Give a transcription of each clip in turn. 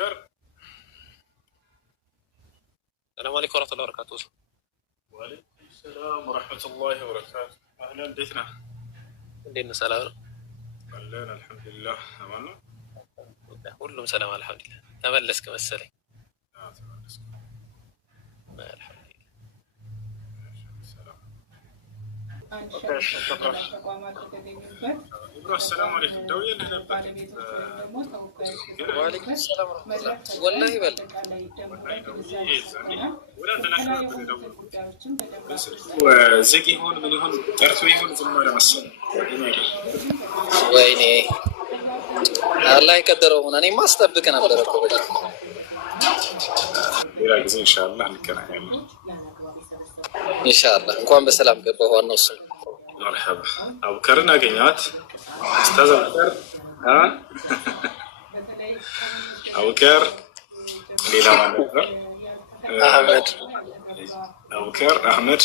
أبوبكر. السلام عليكم ورحمة الله وبركاته. وعليكم السلام ورحمة الله وبركاته. أهلا بكنا. دين سلام. أهلا الحمد لله. أمانة. كلهم سلام الحمد لله. تملس كما السلام. تملس. الحمد لله. السلام عليكم. دوية اللي نبت. وعليكم السلام ورحمة الله. والله بل. ولا تنحى وزكي هون من هون ترتوي هون ثم رمسون. ويني. الله يقدره هنا. أنا ما استبدك أنا بدركه بجد. إن شاء الله نكنا يعني. إن شاء الله. نكون بسلام قبل هو النص. مرحبا. أبوبكر أجنات. أستاذ أبوبكر. ها؟ أبوبكر. ليلا ما نقدر. أحمد. أبوبكر أحمد.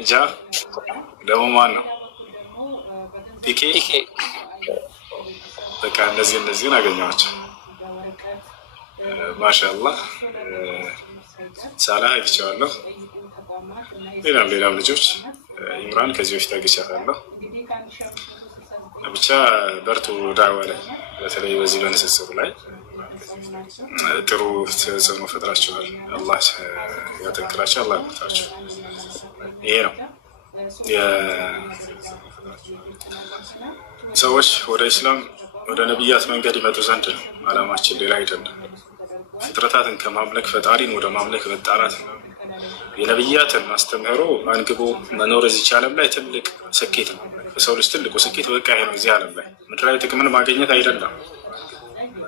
جا. دمو مانو. بيكي. بكان نزين أجنات. ما شاء الله. سالها إن شاء الله. ሌላም ልጆች ኢምራን ከዚህ በፊት አግኝቻታለሁ። ብቻ በርቱ ዳዕዋ ላይ በተለይ በዚህ በንስስሩ ላይ ጥሩ ተጽዕኖ ፈጥራችኋል። አላህ ያጠንክራችሁ፣ አላህ ያበርታችሁ። ይሄ ነው ሰዎች ወደ ኢስላም ወደ ነቢያት መንገድ ይመጡ ዘንድ ነው አላማችን፣ ሌላ አይደለም። ፍጥረታትን ከማምለክ ፈጣሪን ወደ ማምለክ መጣራት ነው። የነብያትን አስተምህሮ አንግቦ መኖር እዚህ ዓለም ላይ ትልቅ ስኬት ነው። የሰው ልጅ ትልቁ ስኬት በቃ ይሄ ነው። እዚህ ዓለም ላይ ምድራዊ ጥቅምን ማግኘት አይደለም።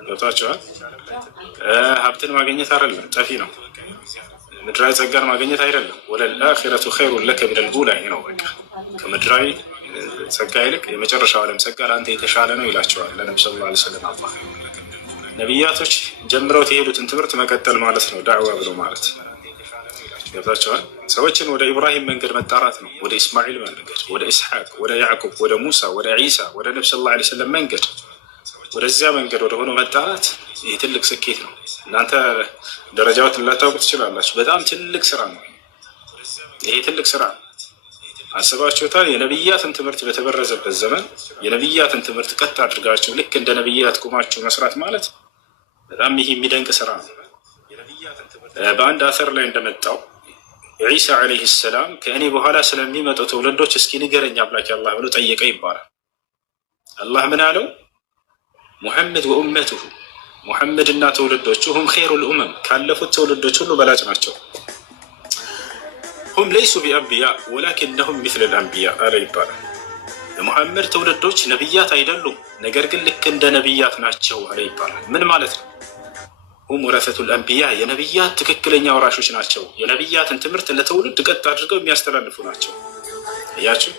ገብታችኋል? ሀብትን ማግኘት አይደለም፣ ጠፊ ነው። ምድራዊ ጸጋን ማግኘት አይደለም። ወለልአኺረቱ ኸይሩን ለከ ሚነል ኡላ ነው። በቃ ከምድራዊ ጸጋ ይልቅ የመጨረሻው ዓለም ጸጋ ለአንተ የተሻለ ነው ይላቸዋል ለነብዩ ሰለላሁ ዐለይሂ ወሰለም። አላህ ነብያቶች ጀምረውት የሄዱትን ትምህርት መቀጠል ማለት ነው ዳዕዋ ብሎ ማለት። ገብታችኋል? ሰዎችን ወደ ኢብራሂም መንገድ መጣራት ነው። ወደ ኢስማኤል መንገድ፣ ወደ ኢስሐቅ፣ ወደ ያዕቁብ፣ ወደ ሙሳ፣ ወደ ዒሳ፣ ወደ ነብዩ ሰለላሁ ዐለይሂ ወሰለም መንገድ፣ ወደዚያ መንገድ ወደ ሆነው መጣራት ይህ ትልቅ ስኬት ነው። እናንተ ደረጃዎትን ላታውቁ ትችላላችሁ። በጣም ትልቅ ስራ ነው። ይሄ ትልቅ ስራ ነው። አስባችሁታል? የነብያትን ትምህርት በተበረዘበት ዘመን የነብያትን ትምህርት ቀጥ አድርጋችሁ ልክ እንደ ነብያት ቁማችሁ መስራት ማለት በጣም ይህ የሚደንቅ ስራ ነው። በአንድ አሰር ላይ እንደመጣው ዒሳ ዓለይሂ ሰላም ከእኔ በኋላ ስለሚመጡ ትውልዶች እስኪ ንገረኝ አምላክ አላህ ብሎ ጠየቀ ይባላል። አላህ ምን አለው? ሙሐመድ ወኡመቱሁ፣ ሙሐመድና ትውልዶቹ ሁም ኸይሩል ኡመም፣ ካለፉት ትውልዶች ሁሉ በላጭ ናቸው። ሁም ለይሱ ቢአንቢያ ወላኪነሁም ሚስለል አንቢያ አለ ይባላል። የሙሐመድ ትውልዶች ነቢያት አይደሉም፣ ነገር ግን ልክ እንደ ነቢያት ናቸው አለ ይባላል። ምን ማለት ነው? ሁም ወረሰቱል አንቢያ፣ የነቢያት ትክክለኛ ወራሾች ናቸው። የነቢያትን ትምህርት ለትውልድ ቀጥ አድርገው የሚያስተላልፉ ናቸው። እያችሁ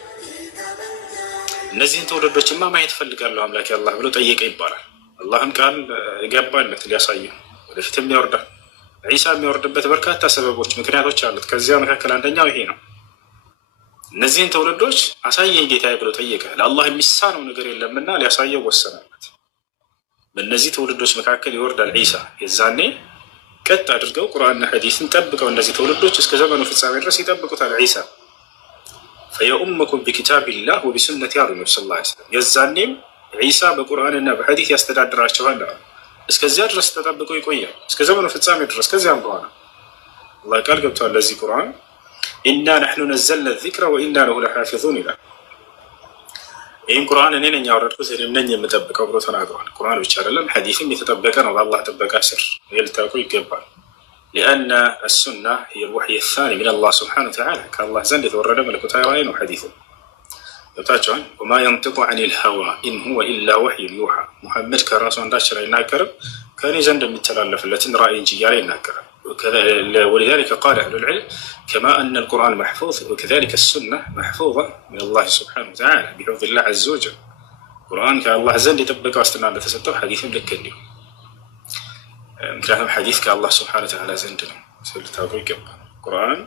እነዚህን ትውልዶችማ ማየት ፈልጋለሁ አምላክ አላህ ብሎ ጠየቀ ይባላል። አላህም ቃል ገባለት ሊያሳየው፣ ወደፊትም ያወርዳል። ዒሳ የሚወርድበት በርካታ ሰበቦች፣ ምክንያቶች አሉት። ከዚያ መካከል አንደኛው ይሄ ነው። እነዚህን ትውልዶች አሳየኝ ጌታዬ ብሎ ጠየቀ። ለአላህ የሚሳነው ነገር የለምና ሊያሳየው ወሰነለት። በእነዚህ ትውልዶች መካከል ይወርዳል ዒሳ። የዛኔ ቀጥ አድርገው ቁርአንና ሐዲስን ጠብቀው እነዚህ ትውልዶች እስከ ዘመኑ ፍጻሜ ድረስ ይጠብቁታል ዒሳ። ፈየኡመኩም ቢኪታቢላህ ወቢሱነቲ አሉ ነብዩ ሰለላሁ ዐለይሂ ወሰለም። የዛኔም ዒሳ በቁርአንና በሐዲስ ያስተዳድራቸዋል። እስከዚያ ድረስ ተጠብቀው ይቆያል፣ እስከ ዘመኑ ፍጻሜ ድረስ። ከዚያም በኋላ አላህ ቃል ገብቷል ለዚህ ቁርአን ኢና ነሕኑ ነዘልና ዚክረ ወኢና ለሁ ለሓፊዙን ይላል። ይህን ቁርአን እኔ ነኝ ያወረድኩት እኔም ነኝ የምጠብቀው ብሎ ተናግሯል። ቁርአን ብቻ አይደለም ሐዲስም የተጠበቀ ነው በአላህ ጥበቃ ስር። ይህ ልታውቁ ይገባል። ሊአነ አሱና ሂየ ልወሕይ ሳኒ ምን አላህ ስብሓነ ወተዓላ፣ ከአላህ ዘንድ የተወረደ መለኮታዊ ራእይ ነው ሐዲሱ። ገብታችኋል? ወማ የንጢቁ ዐኒል ሀዋ ኢን ሁወ ኢላ ወሕዩን ዩሓ። ሙሐመድ ከራሱ አንዳችን አይናገርም ከእኔ ዘንድ የሚተላለፍለትን ራእይ እንጂ እያለ ይናገራል። ولذلك قال أهل العلم كما أن القرآن محفوظ وكذلك السنة محفوظة من الله سبحانه وتعالى بحفظ الله عز وجل. القرآن كالله زند يطبق واستناد تسطر حديث لك اليوم ምክንያቱም ሐዲስ ከአላህ ስብሐነ ወተዓላ ዘንድ ነው። ስለታወቀ ይገባል። ቁርአን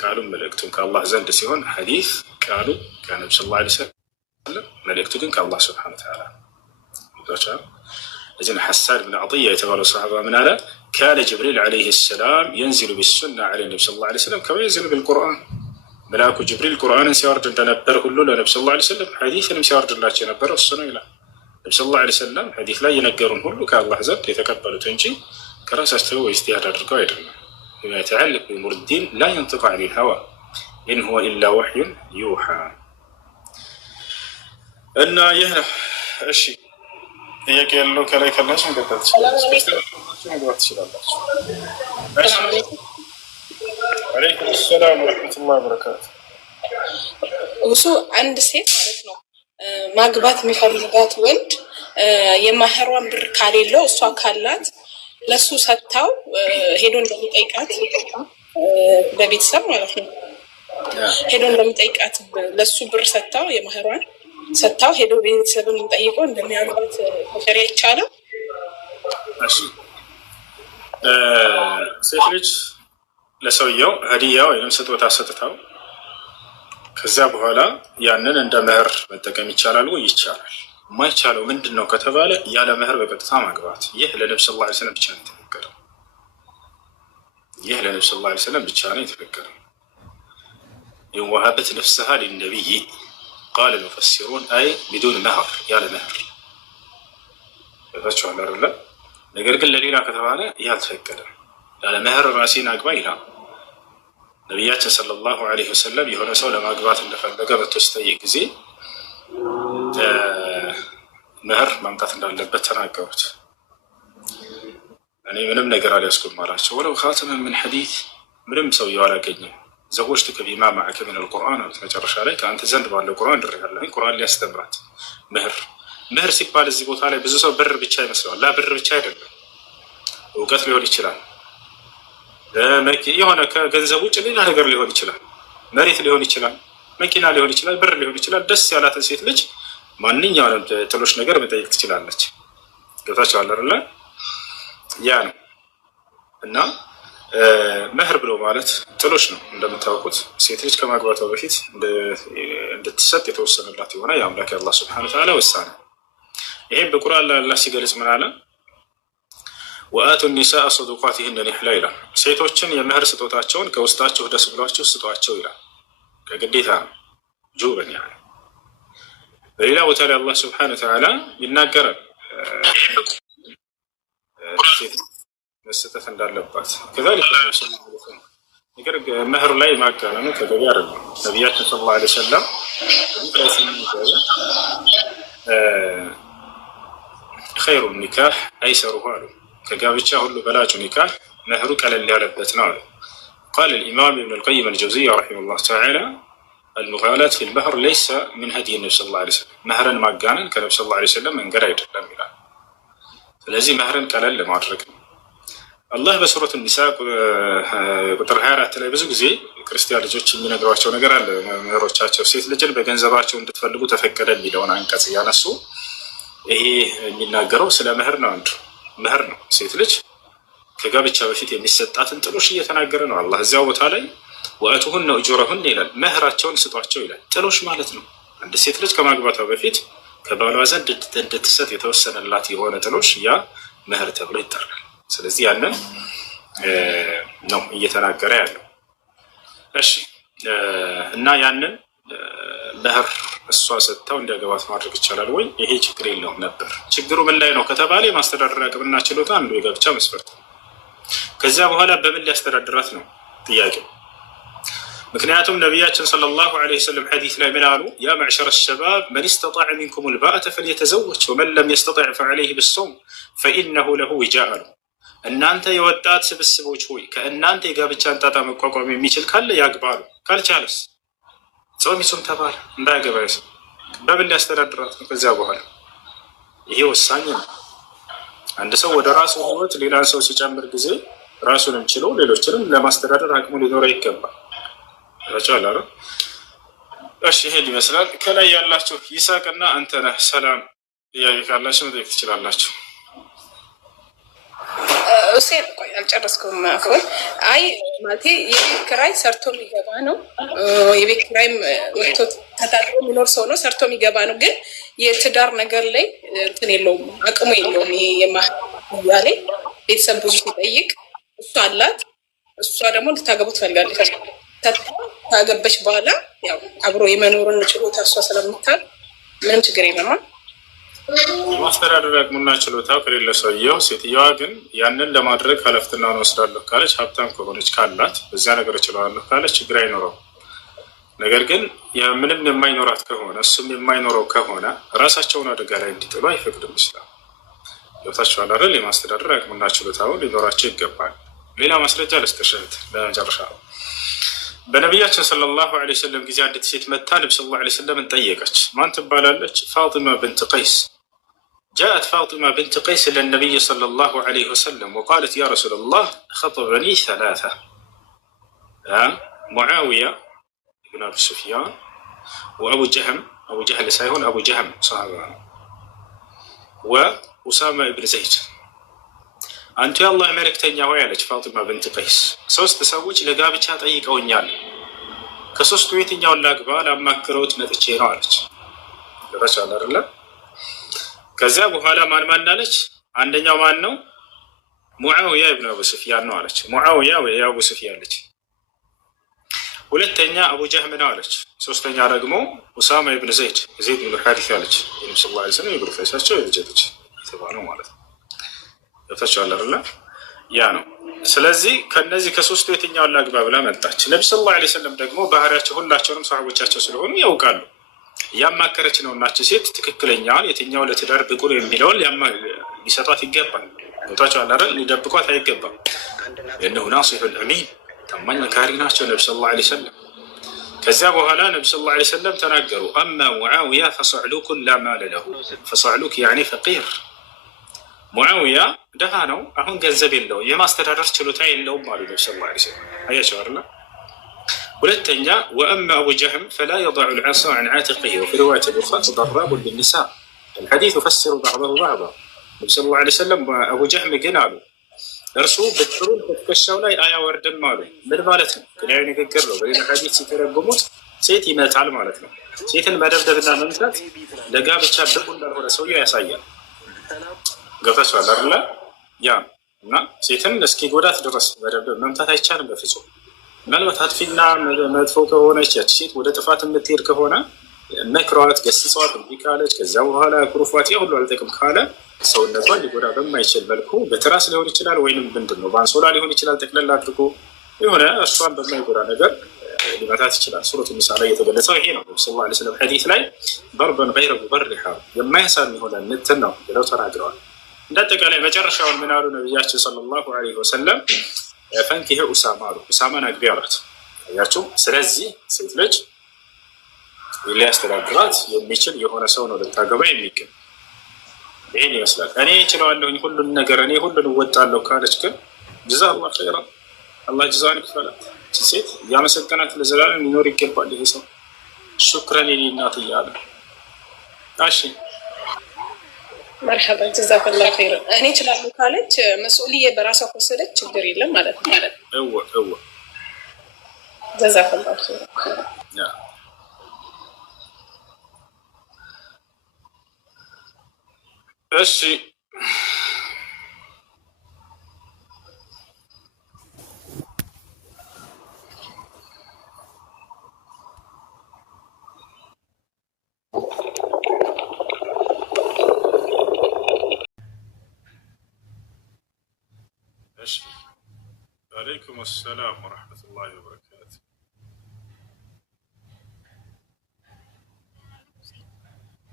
ቃሉ መልእክቱ ከአላህ ዘንድ ሲሆን ሐዲስ ቃሉ ከነብዩ ሰለላሁ ዐለይሂ ወሰለም መልእክቱ ግን ከአላህ ስብሐነ ወተዓላ ነው። እዚህ ሐሳን ብን አጥያ የተባለው ሰሃባ ምን አለ? ካነ ጅብሪል ዓለይሂ ሰላም የንዚሉ ቢሱና ዐለ ነቢ ሰለላሁ ዐለይሂ ወሰለም ከማ የንዚሉ ቢልቁርአን። መልአኩ ጅብሪል ቁርአንን ሲያወርድ እንደነበር ሁሉ ለነቢ ሰለላሁ ዐለይሂ ወሰለም ሐዲስንም ሲያወርድላቸው የነበረው እሱ ነው ይላል። ነቢ ሰለላሁ ዐለይሂ ወሰለም ሐዲስ ላይ የነገሩን ሁሉ ከአላህ ዘንድ የተቀበሉት እንጂ ከራሳቸው ኢጅቲሃድ አድርገው አይደለም። ቢማ የተዓለቅ ቢሙርዲን ላ የንጢቁ ዐኒል ሀዋ ኢን ሁወ ኢላ ወሕዩን ዩሓ። እና ይህ ነው። እሺ ጥያቄ ያለው ከላይ ካላችሁ መቀጠል ትችላላችሁ። ወአለይኩም ሰላም ወረሕመቱላሂ ወበረካቱ። እሱ አንድ ሴት ማለት ነው ማግባት የሚፈልጋት ወንድ የማህሯን ብር ካሌለው እሷ ካላት ለሱ ሰጥታው ሄዶ እንደሚጠይቃት በቤተሰብ ማለት ነው ሄዶ እንደሚጠይቃት ለሱ ብር ሰጥታው የማህሯን ሰጥታው ሄዶ ቤተሰብን ጠይቀው እንደሚያገባት መሸሪያ ይቻላል። ሴት ልጅ ለሰውየው ሀዲያ ወይም ስጦታ ሰጥታው ከዚያ በኋላ ያንን እንደ መህር መጠቀም ይቻላል ወይ? ይቻላል። የማይቻለው ምንድን ነው ከተባለ ያለ መህር በቀጥታ ማግባት። ይህ ለነብዩ ሰለላሁ ዐለይሂ ወሰለም ብቻ ነው የተፈቀደው። ይህ ለነብዩ ሰለላሁ ዐለይሂ ወሰለም ብቻ ነው የተፈቀደው። ወሀበት ነፍሰሃ ሊነቢይ ቃለ ሙፈሲሩን አይ ቢዱን መህር፣ ያለ መህር በታችኋል አይደለ? ነገር ግን ለሌላ ከተባለ ይህ አልተፈቀደም። ያለ መህር ራሴን አግባ ይላል ነቢያችን ሰለላሁ ዐለይሂ ወሰለም። የሆነ ሰው ለማግባት እንደፈለገ መጥቶ ሲጠይቅ ጊዜ መህር ማምጣት እንዳለበት ተናገሩት። እኔ ምንም ነገር አልያዝኩም አላቸው። ወለው ኻተመን ምን ሐዲት፣ ምንም ሰውየው አላገኘም። ዘወጅቱከ ቢማ መዐከ ሚነል ቁርአን አሉት። መጨረሻ ላይ ከአንተ ዘንድ ባለው ቁርአን ድሬሃለሁ። ቁርአን ሊያስተምራት መህር ሲባል እዚህ ቦታ ላይ ብዙ ሰው ብር ብቻ ይመስለዋል። ላ ብር ብቻ አይደለም፣ እውቀት ሊሆን ይችላል፣ የሆነ ከገንዘብ ውጭ ሌላ ነገር ሊሆን ይችላል፣ መሬት ሊሆን ይችላል፣ መኪና ሊሆን ይችላል፣ ብር ሊሆን ይችላል። ደስ ያላትን ሴት ልጅ ማንኛውንም ጥሎሽ ነገር መጠየቅ ትችላለች። ገብታችኋል አይደለ? ያ ነው። እና መህር ብሎ ማለት ጥሎሽ ነው። እንደምታውቁት ሴት ልጅ ከማግባቷ በፊት እንድትሰጥ የተወሰነላት የሆነ የአምላክ አላህ ሱብሓነሁ ወተዓላ ውሳኔ። ይህም በቁርአን ላይ አላህ ሲገልጽ ምን አለ? ወአቱ ኒሳአ ሰዱቃቲሂነ ኒሕላ ይላል። ሴቶችን የመህር ስጦታቸውን ከውስጣቸው ደስ ብሏቸው ስጧቸው ይላል። ከግዴታ ጁበን ያለ። በሌላ ቦታ ላይ አላህ ሱብሓነሁ ወተዓላ ይናገራል ሴት መሰጠት እንዳለባት። ከዛሊከ ነገር መህር ላይ ማጋነኑ ተገቢ አይደለም። ነቢያችን ሰለላሁ ዐለይሂ ወሰለም ኸይሩ ኒካህ አይሰሩሁ አሉ። ከጋብቻ ሁሉ በላጩ ኒካህ መህሩ ቀለል ያለበት ነው አሉ። ቃለ الإمام ابن القيم الجوزية رحمه الله تعالى المغالاة في المهر ليس من هدي النبي صلى الله عليه وسلم መህርን ማጋነን ከነብዩ ሰለላሁ ዐለይሂ ወሰለም መንገድ አይደለም ይላል። ስለዚህ መህርን ቀለል ለማድረግ ነው። አላህ በሱረቱ ኒሳ ቁጥር 24 ላይ ብዙ ጊዜ ክርስቲያን ልጆች የሚነግሯቸው ነገር አለ። መምህሮቻቸው ሴት ልጅን በገንዘባቸው እንድትፈልጉ ተፈቀደ የሚለውን አንቀጽ እያነሱ ይሄ የሚናገረው ስለ መህር ነው። አንዱ መህር ነው። ሴት ልጅ ከጋብቻ በፊት የሚሰጣትን ጥሎሽ እየተናገረ ነው አላህ እዚያው ቦታ ላይ ወአቱሁነ ኡጁረሁነ ይላል። መህራቸውን ስጧቸው ይላል። ጥሎሽ ማለት ነው። አንድ ሴት ልጅ ከማግባቷ በፊት ከባሏ ዘንድ እንድትሰጥ የተወሰነላት የሆነ ጥሎሽ ያ መህር ተብሎ ይጠራል። ስለዚህ ያንን ነው እየተናገረ ያለው። እሺ እና ያንን መህር እሷ ሰጥታው እንዲያገባት ማድረግ ይቻላል ወይ? ይሄ ችግር የለውም ነበር። ችግሩ ምን ላይ ነው ከተባለ የማስተዳደር አቅምና ችሎታ አንዱ የጋብቻ መስፈርት ነው። ከዚያ በኋላ በምን ሊያስተዳድራት ነው ጥያቄው። ምክንያቱም ነቢያችን ሰለላሁ ዐለይሂ ወሰለም ሐዲስ ላይ ምን አሉ? ያ መዕሸረ ሸባብ መን ስተጣዐ ሚንኩሙል ባአተ ፈልየተዘወጅ ወመን ለም የስተጣዕ ፈዐለይሂ ቢሶም ፈኢነሁ ለሁ ዊጃእ አሉ። እናንተ የወጣት ስብስቦች ሆይ ከእናንተ የጋብቻን ጣጣ መቋቋም የሚችል ካለ ያግባሉ፣ ካልቻለስ ጾም ይጹም ተባለ። እንዳያገባ ሰው በምን ሊያስተዳድራት ነው? ከዚያ በኋላ ይሄ ወሳኝ ነው። አንድ ሰው ወደ ራሱ ህይወት ሌላን ሰው ሲጨምር ጊዜ ራሱንም ችሎ ሌሎችንም ለማስተዳደር አቅሙ ሊኖረው ይገባል። ቻላረ እሺ፣ ይሄን ይመስላል። ከላይ ያላችሁ ይሳቅና አንተ ነህ ሰላም ጥያቄ ካላችሁ መጠየቅ ትችላላችሁ። ሁሴን ቆይ አልጨረስኩም። አሁን አይ ማለቴ የቤት ኪራይ ሰርቶ የሚገባ ነው። የቤት ኪራይም ወጥቶ ተታጥሮ የሚኖር ሰው ነው፣ ሰርቶ የሚገባ ነው። ግን የትዳር ነገር ላይ እንትን የለውም፣ አቅሙ የለውም። ይሄ የማያ ላይ ቤተሰብ ብዙ ሲጠይቅ እሷ አላት፣ እሷ ደግሞ ልታገቡ ትፈልጋለች። ካገበች በኋላ ያው አብሮ የመኖርን ችሎታ እሷ ስለምታል ምንም ችግር የለማ። የማስተዳደር አቅሙና ችሎታው ከሌለ ሰውየው፣ ሴትየዋ ግን ያንን ለማድረግ ኃላፊነቱን ወስዳለሁ ካለች፣ ሀብታም ከሆነች ካላት፣ በዚያ ነገር እችላለሁ ካለች ችግር አይኖረው። ነገር ግን ምንም የማይኖራት ከሆነ እሱም የማይኖረው ከሆነ ራሳቸውን አደጋ ላይ እንዲጥሉ አይፈቅድም ይችላል። ገብታችኋል አይደል? የማስተዳደር አቅሙና ችሎታው ሊኖራቸው ይገባል። ሌላ ማስረጃ ልስጥሽት ለመጨረሻ ነው። በነቢያችን ሰለላሁ ዐለይሂ ወሰለም ጊዜ አንዲት ሴት መታ ነቢ ሰለላሁ ዐለይሂ ወሰለምን ጠየቀች። ማን ትባላለች? ፋጢማ ብንት ቀይስ። جاءت فاطمة بنت قيس إلى النبي صلى الله عليه وسلم وقالت يا رسول الله خطبني ثلاثة، معاوية بن أبي سفيان وأبو جهم، أبو جهل سيهون أبو جهم صحابة، وأسامة بن زيد። አንቱ የአላህ መልእክተኛ ሆይ አለች ፋጢማ ብንት ቀይስ፣ ሶስት ሰዎች ለጋብቻ ጠይቀውኛል፣ ከሶስቱ የትኛውን ላግባ ላማክረውት መጥቼ ነው አለች። ለራቻለ አይደለ? ከዚያ በኋላ ማን ማን አለች? አንደኛው ማን ነው? ሙዓዊያ ኢብኑ አቡ ሱፊያን ነው አለች። ሙዓዊያ ወይ አቡ ሱፊያን አለች። ሁለተኛ አቡ ጀህም ነው አለች። ሶስተኛ ደግሞ ኡሳማ ኢብኑ ዘይድ ኢብኑ ሐሪሳ አለች። ነብዩ ሰለላሁ ዐለይሂ ወሰለም የግሩፋቸው የልጅቶች የተባለው ማለት ነው። ተቻለ አይደለ? ያ ነው። ስለዚህ ከነዚህ ከሶስቱ የትኛውን ላግባ ብላ መጣች። ነብዩ ሰለላሁ ዐለይሂ ወሰለም ደግሞ ባህሪያቸው ሁላቸውንም ሰሃቦቻቸው ስለሆኑ ያውቃሉ። ያማከረች ነው እናቸው ሴት ትክክለኛውን የትኛው ለትዳር ብቁ የሚለውን ሊሰጧት ይገባል። ቦታቸው አለ ሊደብቋት አይገባም። ለእነሁ ናሲሑል አሚን ታማኝ መካሪ ናቸው ነቢ ሰለላሁ ዐለይሂ ወሰለም። ከዚያ በኋላ ነቢ ሰለላሁ ዐለይሂ ወሰለም ተናገሩ። አማ ሙዓዊያ ፈሰዕሉኩን ላ ማለ ለሁ፣ ፈሰዕሉክ ያኒ ፈቂር። ሙዓዊያ ደሃ ነው፣ አሁን ገንዘብ የለውም፣ የማስተዳደር ችሎታ የለውም አሉ ነቢ ሰለላሁ ዐለይሂ ወሰለም። አያቸው አይደል? ሁለተኛ ወአማ አቡ ጀህም ፈላ የضዑ ልዓሳ ዐን ዓቲቂሂ ወፊ ሪዋየት ኡኽራ ተደራቡ ቢኒሳ አልሐዲስ ዩፈሲሩ በዕደሁ በዕዳ። ነቢ ሰለላሁ ዐለይሂ ወሰለም አቡ ጀህም ግን አሉ እርሱ በትሩን በትከሻው ላይ አያወርድም አሉ። ምን ማለት ነው? ግላዊ ንግግር ነው። በሌላ ሐዲስ ሲተረጉሙት ሴት ይመታል ማለት ነው። ሴትን መደብደብና መምታት ለጋብቻ ብቁ እንዳልሆነ ሰውየው ያሳያል። ገብታችኋል አይደለ? ያ እና ሴትን እስኪ ጎዳት ድረስ መደብደብ መምታት አይቻልም በፍጹም። ምናልባት አጥፊና መጥፎ ከሆነች ያቺ ሴት ወደ ጥፋት የምትሄድ ከሆነ መክሯት፣ ገስጿት እምቢ ካለች ከዚያ በኋላ ኩሩፏት ያ ሁሉ አልጠቅም ካለ ሰውነቷን ሊጎዳ በማይችል መልኩ በትራስ ሊሆን ይችላል፣ ወይንም ምንድን ነው በአንሶላ ሊሆን ይችላል። ጠቅለል አድርጎ የሆነ እሷን በማይጎዳ ነገር ሊመታት ይችላል። ሱረቱ ኒሳ ላይ የተገለጸው ይሄ ነው። ነብዩ ሰለላሁ ዐለይሂ ወሰለም ሐዲስ ላይ በርበን ገይረ ሙበሪሐ የማያሳም የሆነ ምትን ነው ብለው ተናግረዋል። እንዳጠቃላይ መጨረሻውን ምን አሉ ነቢያችን ሰለላሁ ዐለይሂ ወሰለም? ፈንኪህ ኡሳማ አሉ። ኡሳማን አግቢ አሏት። ያቸው ስለዚህ ሴት ልጅ ሊያስተዳድራት የሚችል የሆነ ሰው ነው ልታገባ የሚገኝ። ይህን ይመስላል። እኔ እችለዋለሁኝ ሁሉን ነገር እኔ ሁሉን እወጣለሁ ካለች ግን ጀዛ አላህ ኸይራ፣ አላህ ጀዛን ይክፈላት። ሴት እያመሰገናት ለዘላለም ሊኖር ይገባል። ይሄ ሰው ሹክረን የኔ እናት እያለ እሺ መርሐባ ጀዛከላሁ ኸይር። እኔ እችላለሁ ካለች መስኡልዬ በራሷ ከወሰደች ችግር የለም ማለት ነው። እወ ጀዛከላሁ ኸይር። እሺ وعليكم السلام ورحمة الله وبركاته.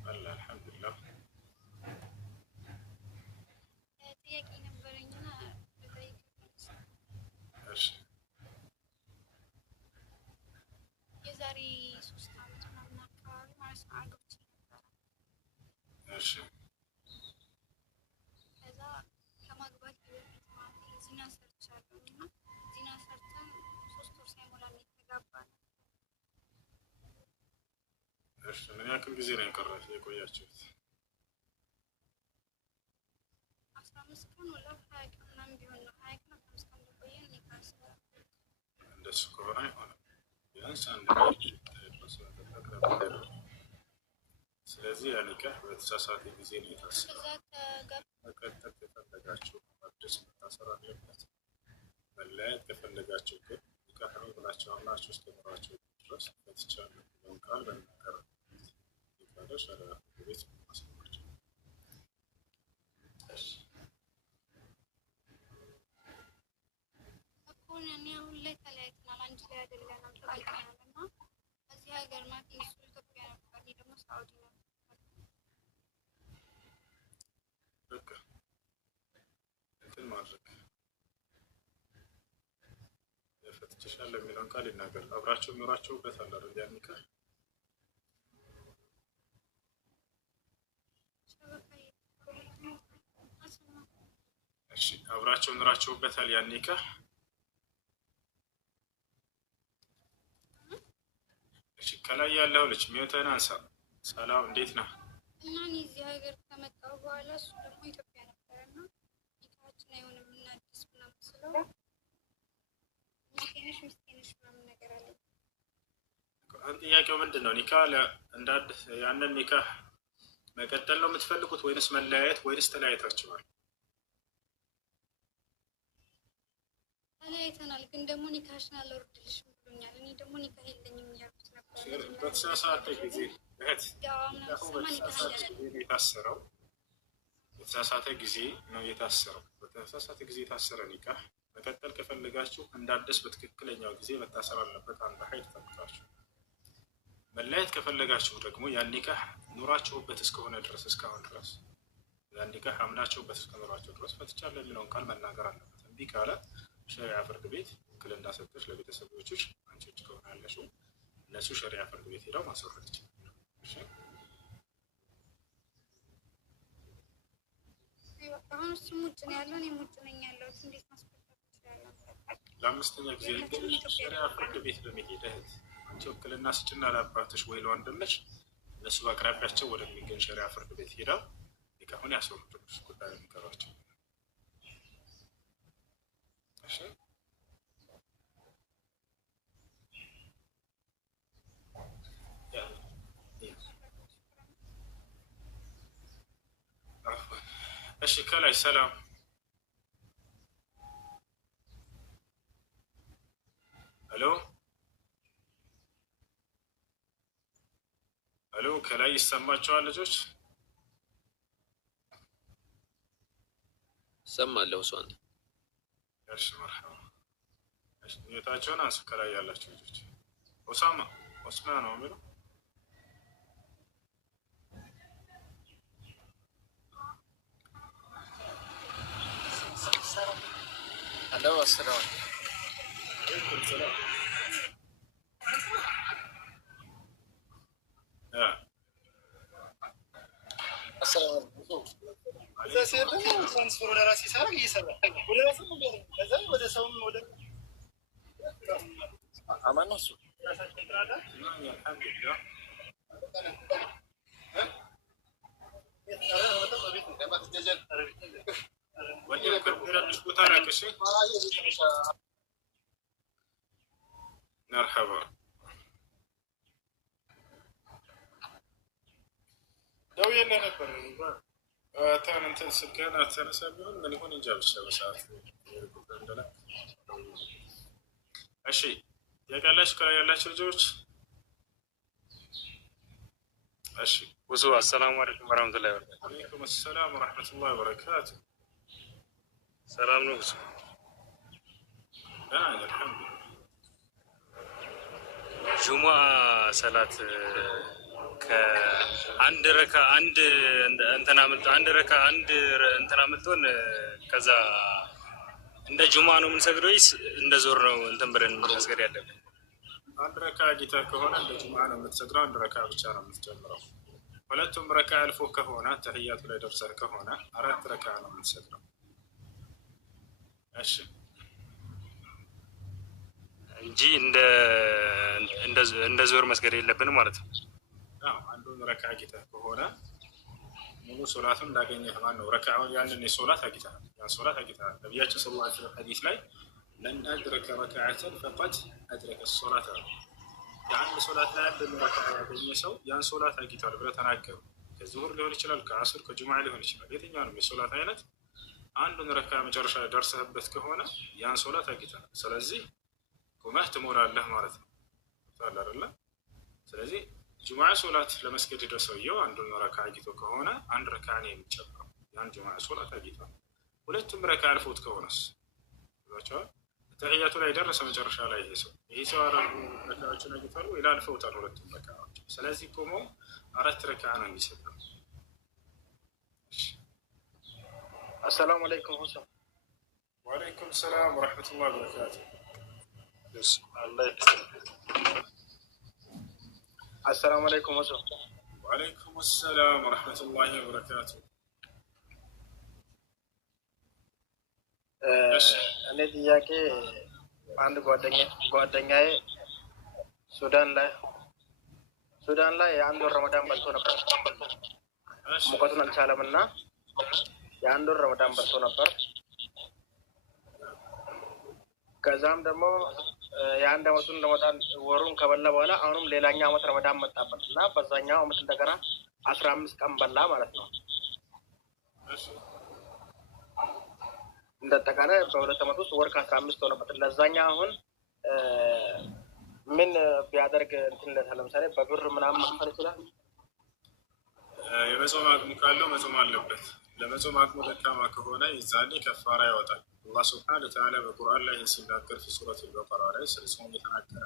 الله الحمد لله. ምን ያክል ጊዜ ነው የቆያችሁት? 15 ቀን ወላ 20 ቀን ምናምን ቢሆን ነው። 20 ቀን 15 ቀን ቆየን። እንደሱ ከሆነ ይሆናል ቢያንስ አንድ ስለሚሄዱ ስለዚህ ያ ኒካህ በተሳሳተ ጊዜ ነው የታሰረው። መቀጠል ከፈለጋችሁ አዲስ መታሰር አለበት። መለያየት ከፈለጋችሁ ግን ኒካህ ነው ብላችሁ አምናችሁ እስከኖራችሁ ድረስ ፈትቻለሁ የሚለውን ቃል መናገር ይባላል። ሸሪዓ ቤት ማስማቸው አሁን እኔ አሁን ላይ ተለያይተናል፣ አንድ ላይ አይደለንም፣ ተለያይተናል እና እዚህ ሀገር ማለት እሱ ኢትዮጵያ ነበር፣ እኔ ደግሞ ሳውዲ ነበር። በቃ እንትን ማድረግ ፈትቼሻለሁ የሚለውን ቃል ይናገር። አብራቸው ኖራችሁበት አለ አይደል? ያን ኒካህ እሺ፣ አብራቸው ኖራችሁበታል ያን ኒካህ እሺ። ከላይ ያለው ልጅ ሚውተን አንሳ። ሰላም እንዴት ነህ? እና እኔ እዚህ ሀገር ከመጣሁ በኋላ እሱ ደግሞ ኢትዮጵያ ነበር እና ኒካችን አይሆንም እና አዲስ ምናምን ስለው ሚስቴነሽ ምናምን ነገር አለ። ጥያቄው ምንድን ነው? ኒካህ እንዳዲስ ያንን ኒካህ መቀጠል ነው የምትፈልጉት ወይንስ መለያየት ወይንስ ተለያይታችኋል? ተለያይተናል፣ ግን ደግሞ ኒካሽን አላወርድልሽም ብሎኛል። እኔ ደግሞ ኒካህ የለኝም እያልኩት ነበር። በተሳሳተ ጊዜ እህት የታሰረው በተሳሳተ ጊዜ ነው የታሰረው። በተሳሳተ ጊዜ የታሰረ ኒካህ መቀጠል ከፈለጋችሁ እንዳዲስ በትክክለኛው ጊዜ መታሰር አለበት። አንድ ሀይል ጠብቃችሁ መለያየት ከፈለጋችሁ ደግሞ ያን ኒካህ ኑራችሁበት እስከሆነ ድረስ እስካሁን ድረስ ያን ኒካህ አምናችሁበት እስከኖራችሁ ድረስ ፈትቻለሁ የሚለውን ቃል መናገር አለበት። እምቢ ካለ ሸሪዓ ፍርድ ቤት ውክልና ሰጥተሽ ለቤተሰቦችሽ አንቺ ውጭ ከሆነ ያለሽው እነሱ ሸሪዓ ፍርድ ቤት ሄደው ማስወረድ ይችላል። አሁን እሱም ውጭ ነው ያለው፣ እኔም ውጭ ነኝ ያለሁት። እንዴት ማስፈታት ይችላል? ለአምስተኛ ጊዜ ሸሪዓ ፍርድ ቤት በመሄድ እህት አንቺ ውክልና ስጭና ለአባትሽ ወይ ለወንድምሽ እነሱ በአቅራቢያቸው ወደሚገኝ ሸሪዓ ፍርድ ቤት ሄደው ኒካሁን ያስወርዱልሽ። ጉዳዩ የሚቀሯቸው እሺ። ከላይ ሰላም ሄሎ ሄሎ፣ ከላይ ይሰማቸዋል ልጆች? ሰማለሁ እሷን። እሺ መርሐባ። እሺ ኔታቸውን አንሱ። ከላይ ያላችሁ ልጆች ኦሳማ ኦስማ ነው የሚለው አለው አሰላም ትራንስፈር ወደ ራሴ ሳደርግ እየሰራ ወደ ራሴ ወደ ሰውም ወደ አማን ነው እሱ መርሐባ። ደውዬልህ ነበር እንትን ስልክህን አትተነሳ ቢሆን ምን ይሆን እንጃ ብቻ በሰዓት እሺ። ያውቃላችሁ ከላይ ያላችሁ ልጆች እሺ። ብዙ አሰላሙ አለይኩም ወራህመቱላሂ ወበረካቱ። ወአለይኩም ሰላም ወራህመቱላሂ ወበረካቱ። ሰላም ነው። ብዙ አልሐምዱሊላህ። ጁሙአ ሰላት ከአንድ ረካ አንድ እንትና አምልጦን ከዛ እንደ ጁሙአ ነው የምንሰግደው ወይስ እንደ ዞር ነው እንትን ብለን መስገድ ያለብን? አንድ ረካ ጌታ ከሆነ እንደ ጁሙአ ነው የምትሰግደው። አንድ ረካ ብቻ ነው የምትጀምረው። ሁለቱም ረካ አልፎ ከሆነ ተህያቱ ላይ ደርሰህ ከሆነ 4 ረካ ነው የምትሰግደው። እሺ እንጂ እንደ ዞር መስገድ የለብንም ማለት ነው። አዎ አንዱን ረካ ጌታ ከሆነ ሙሉ ሶላቱን እንዳገኘህ ማን ነው ረካውን ያንን የሶላት አግኝተሃል። ያን ሶላት አግኝተሃል። ነቢያችን ሰለላሁ ዐለይሂ ወሰለም ሐዲስ ላይ መን አድረከ ረክዓተን ፈቀድ አድረከ ሶላት አሉ። የአንድ ሶላት ላይ አንድ ረካ ያገኘ ሰው ያን ሶላት አግኝቷል ብለህ ተናገሩ። ከዙሁር ሊሆን ይችላል፣ ከአስር ከጁሙዓ ሊሆን ይችላል። የትኛውንም የሶላት አይነት አንዱን ረካ መጨረሻ ደርሰህበት ከሆነ ያን ሶላት አግኝቷል። ስለዚህ ቁመህ ትሞላለህ ማለት ነው አይደለ? ስለዚህ ጁሙዓ ሶላት ለመስገድ ሄደ ሰውየው አንዱን ረካ አግኝቶ ከሆነ አንድ ረካ ነው የሚጨምረው። ያን ጁሙዓ ሶላት አግኝቷል። ሁለቱም ረካ አልፎት ከሆነስ ተህያቱ ላይ ደረሰ መጨረሻ ላይ ይሄ ሰው አራት ረካዎችን አግኝቷል ወይ አልፈውታል? ሁለቱም ረካዎች። ስለዚህ ቆሞ አራት ረካ ነው የሚሰጠው። አሰላሙ አለይኩም ሁሴን። ወአለይኩም ሰላም ወረሕመቱላሂ ወበረካቱ። አሰላሙ አለይኩም ሁሴን። ወአለይኩም ሰላም ወረሕመቱላሂ ወበረካቱ። እኔ ጥያቄ አንድ ጓደኛዬ ሱዳን ላይ የአንድ ወር ረመዳን በልቶ ነበር። ሙቀቱን አልቻለም እና የአንድ ወር ረመዳን በልቶ ነበር። ከዛም ደግሞ የአንድ አመቱን ረመዳን ወሩን ከበላ በኋላ አሁንም ሌላኛው አመት ረመዳን መጣበት እና በዛኛው አመት እንደገና 15 ቀን በላ ማለት ነው። እንደጠቃላይ በሁለት አመት ውስጥ ወር ከ15 ሆነበት። ለዛኛው አሁን ምን ቢያደርግ እንትን ለምሳሌ በብር ምናምን መክፈል ይችላል? የመጾም አቅሙ ካለው መጾም አለበት። ለመጾም አቅሙ ደካማ ከሆነ የዛኔ ከፋራ ያወጣል። አላህ ሱብሓነሁ ወተዓላ በቁርአን ላይ ሲናገር ሱረት አልበቀራ ላይ ስለ ጾም የተናገረ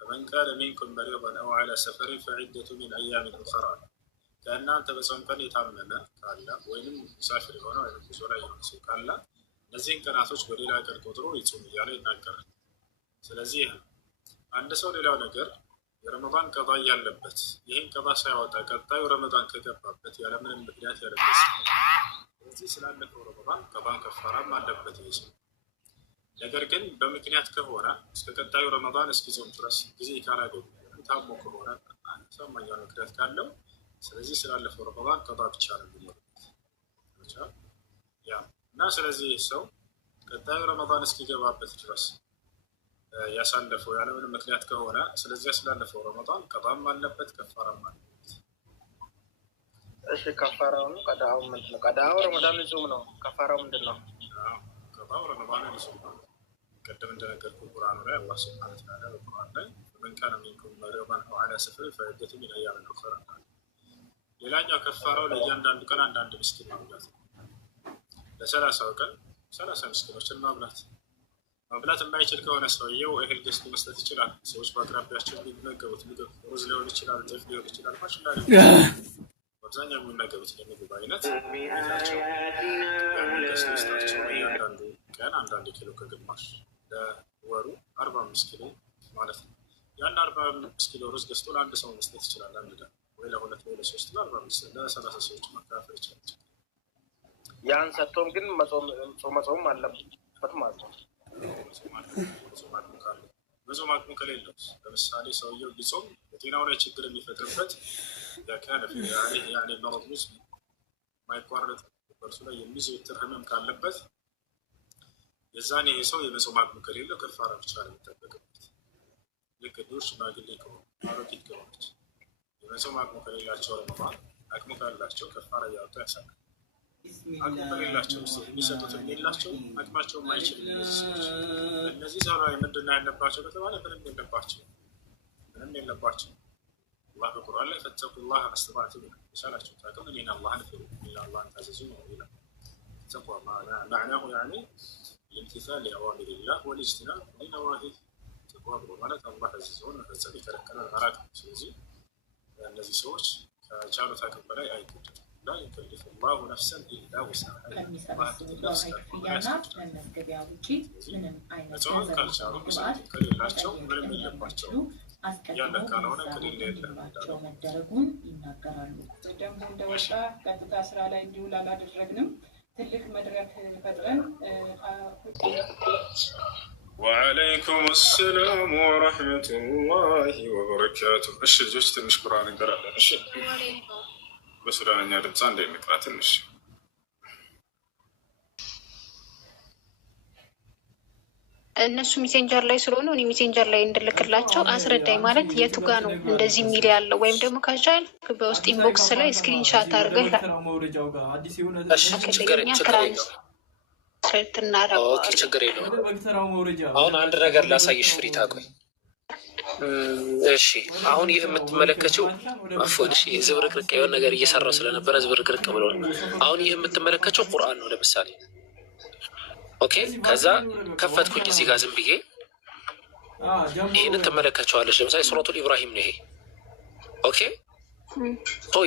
ፈመን ካነ ሚንኩም መሪደን አው ዐላ ሰፈሪን ፈዒደቱ ሚን አያሚን ኡኸራ፣ ከእናንተ በጾም ቀን የታመመ ካለ ወይም ሙሳፊር የሆነ ወይም ጉዞ ላይ የሆነ ሰው ካለ እነዚህን ቀናቶች በሌላ ቀን ቆጥሮ ይጾም እያለ ይናገራል። ስለዚህ አንድ ሰው ሌላው ነገር የረመዳን ቀጣ ያለበት ይህን ቀጣ ሳያወጣ ቀጣዩ ረመዳን ከገባበት ያለምንም ምክንያት ያለበት፣ ስለዚህ ስላለፈው ረመዳን ቀጣን ከፋራም አለበት ይህ ሰው። ነገር ግን በምክንያት ከሆነ እስከ ቀጣዩ ረመዳን እስኪጾም ድረስ ጊዜ ካላገኘ ታሞ ከሆነ ሰማኛ ምክንያት ካለው ስለዚህ ስላለፈው ረመዳን ቀጣ ብቻ ነው የሚኖርበት እና ስለዚህ ሰው ቀጣዩ ረመዳን እስኪገባበት ድረስ ያሳለፈው ያለምንም ምክንያት ከሆነ ስለዚህ ስላለፈው ረመዳን ቀጣም አለበት ከፋራም አለበት። እሺ ከፋራው ነው ቀዳው ምንድን ነው? ቀዳው ረመዳን ጾም ነው። ከፋራው ምንድን ነው? ቀዳው ረመዳን ጾም ነው። ቀደም እንደነገርኩ ቁርአኑ ላይ አላህ ሱብሓነሁ ወተዓላ በቁርአን ላይ ፈመን ካነ ሚንኩም መሪደን አው ዐላ ሰፈሪን ፈዒደቱ ሚን አያሚን ኡኸራ። ሌላኛው ከፋራው ለእያንዳንዱ ቀን አንዳንድ ምስኪን ማብላት ነው። ለ30 ቀን 30 ምስኪኖችን ማብላት የማይችል ከሆነ ሰውየው እህል ገዝቶ መስጠት ይችላል። ሰዎች በአቅራቢያቸው የሚመገቡት ምግብ ሩዝ ሊሆን ይችላል፣ ጤፍ ሊሆን ይችላል፣ ማሽላ አብዛኛው የሚመገቡት የምግብ አይነት ቤታቸው ገዝቶ መስጠታቸው እያንዳንዱ ቀን አንዳንድ ኪሎ ከግማሽ ለወሩ 45 ኪሎ ማለት ነው። ያን 45 ኪሎ ሩዝ ገዝቶ ለአንድ ሰው መስጠት ይችላል። አንድ ቀን ወይ ለሁለት ወይ ለሶስት ለ45 ለ30 ሰዎች ማካፈል ይችላል። ያን ሰጥቶም ግን መጾም አለበት ማለት ነው። መጾም አቅሙ ከሌለው ለምሳሌ ሰውየው ቢጾም በጤናው ላይ ችግር የሚፈጥርበት መሮት ውስጥ ማይቋረጥ በእርሱ ላይ የሚዘወትር ህመም ካለበት የዛኔ ይህ ሰው የመጾም አቅሙ ከሌለው ከፋራ ብቻ ነው የሚጠበቅበት። ልክ ዱር ሽማግሌ ከሆኑ አሮጊት ከሆነች የመጾም አቅሙ ከሌላቸው ረመዳን አቅሙ ካላቸው ከፋራ እያወጡ ያሳል። አቅሙ ከሌላቸው የሚሰጡት የሌላቸው አቅማቸው ማይችል እነዚህ ሰው ላይ ምንድን ያለባቸው ከተባለ ምንም የለባቸው። አላህ በቁርአን ላይ ፈተቁላህ መስተጣዕቱም የቻላቸው ታቅም እኔን አላህን ፍሩ፣ አላህን ታዘዙ ነው ይላል። ተቅዋ ማዕናሁ ልምቲሳል ሊአዋሚሪላህ ወልጅትናብ ሊነዋሂህ። ተቅዋ ብሎ ማለት አላህ ያዘዘውን መፈጸም የከለከለን መራቅ ነው። ስለዚህ እነዚህ ሰዎች ከቻሉት አቅም በላይ አይገደዱም። ላ ዩከሊፉ ላሁ ነፍሰን ኢላ ውስዐሃ። መጾም ካልቻሉ ከሌላቸው ምንም የለባቸውም። ያለ ካልሆነ ከሌለ የለም መደረጉን ይናገራሉ። ደንቡ እንደወጣ ቀጥታ ስራ ላይ እንዲውል አላደረግንም። ትልቅ መድረክ ፈጥረን ወዐለይኩም ሰላም ወረሕመቱላሂ ወበረካቱ። እሺ ልጆች ትንሽ ቁርአን እንቀራለን። እሺ በሱዳንኛ ድምፃ እንደሚቅራ ትንሽ እነሱ ሜሴንጀር ላይ ስለሆነ እኔ ሜሴንጀር ላይ እንድልክላቸው አስረዳኝ። ማለት የቱ ጋ ነው እንደዚህ የሚል ያለው? ወይም ደግሞ ከቻል በውስጥ ኢንቦክስ ላይ ስክሪንሻት አድርገህ ችግር የለውም። አሁን አንድ ነገር ላሳይሽ ፍሪታ፣ ቆይ እሺ። አሁን ይህ የምትመለከችው አፎንሽ ዝብርቅርቅ የሆነ ነገር እየሰራው ስለነበረ ዝብርቅርቅ ብሎ ነው። አሁን ይህ የምትመለከችው ቁርአን ነው ለምሳሌ። ኦኬ፣ ከዛ ከፈትኩኝ እዚህ ጋር ዝም ብዬ ይህንን ትመለከቸዋለች። ለምሳሌ ሱረቱል ኢብራሂም ነው ይሄ። ኦኬ፣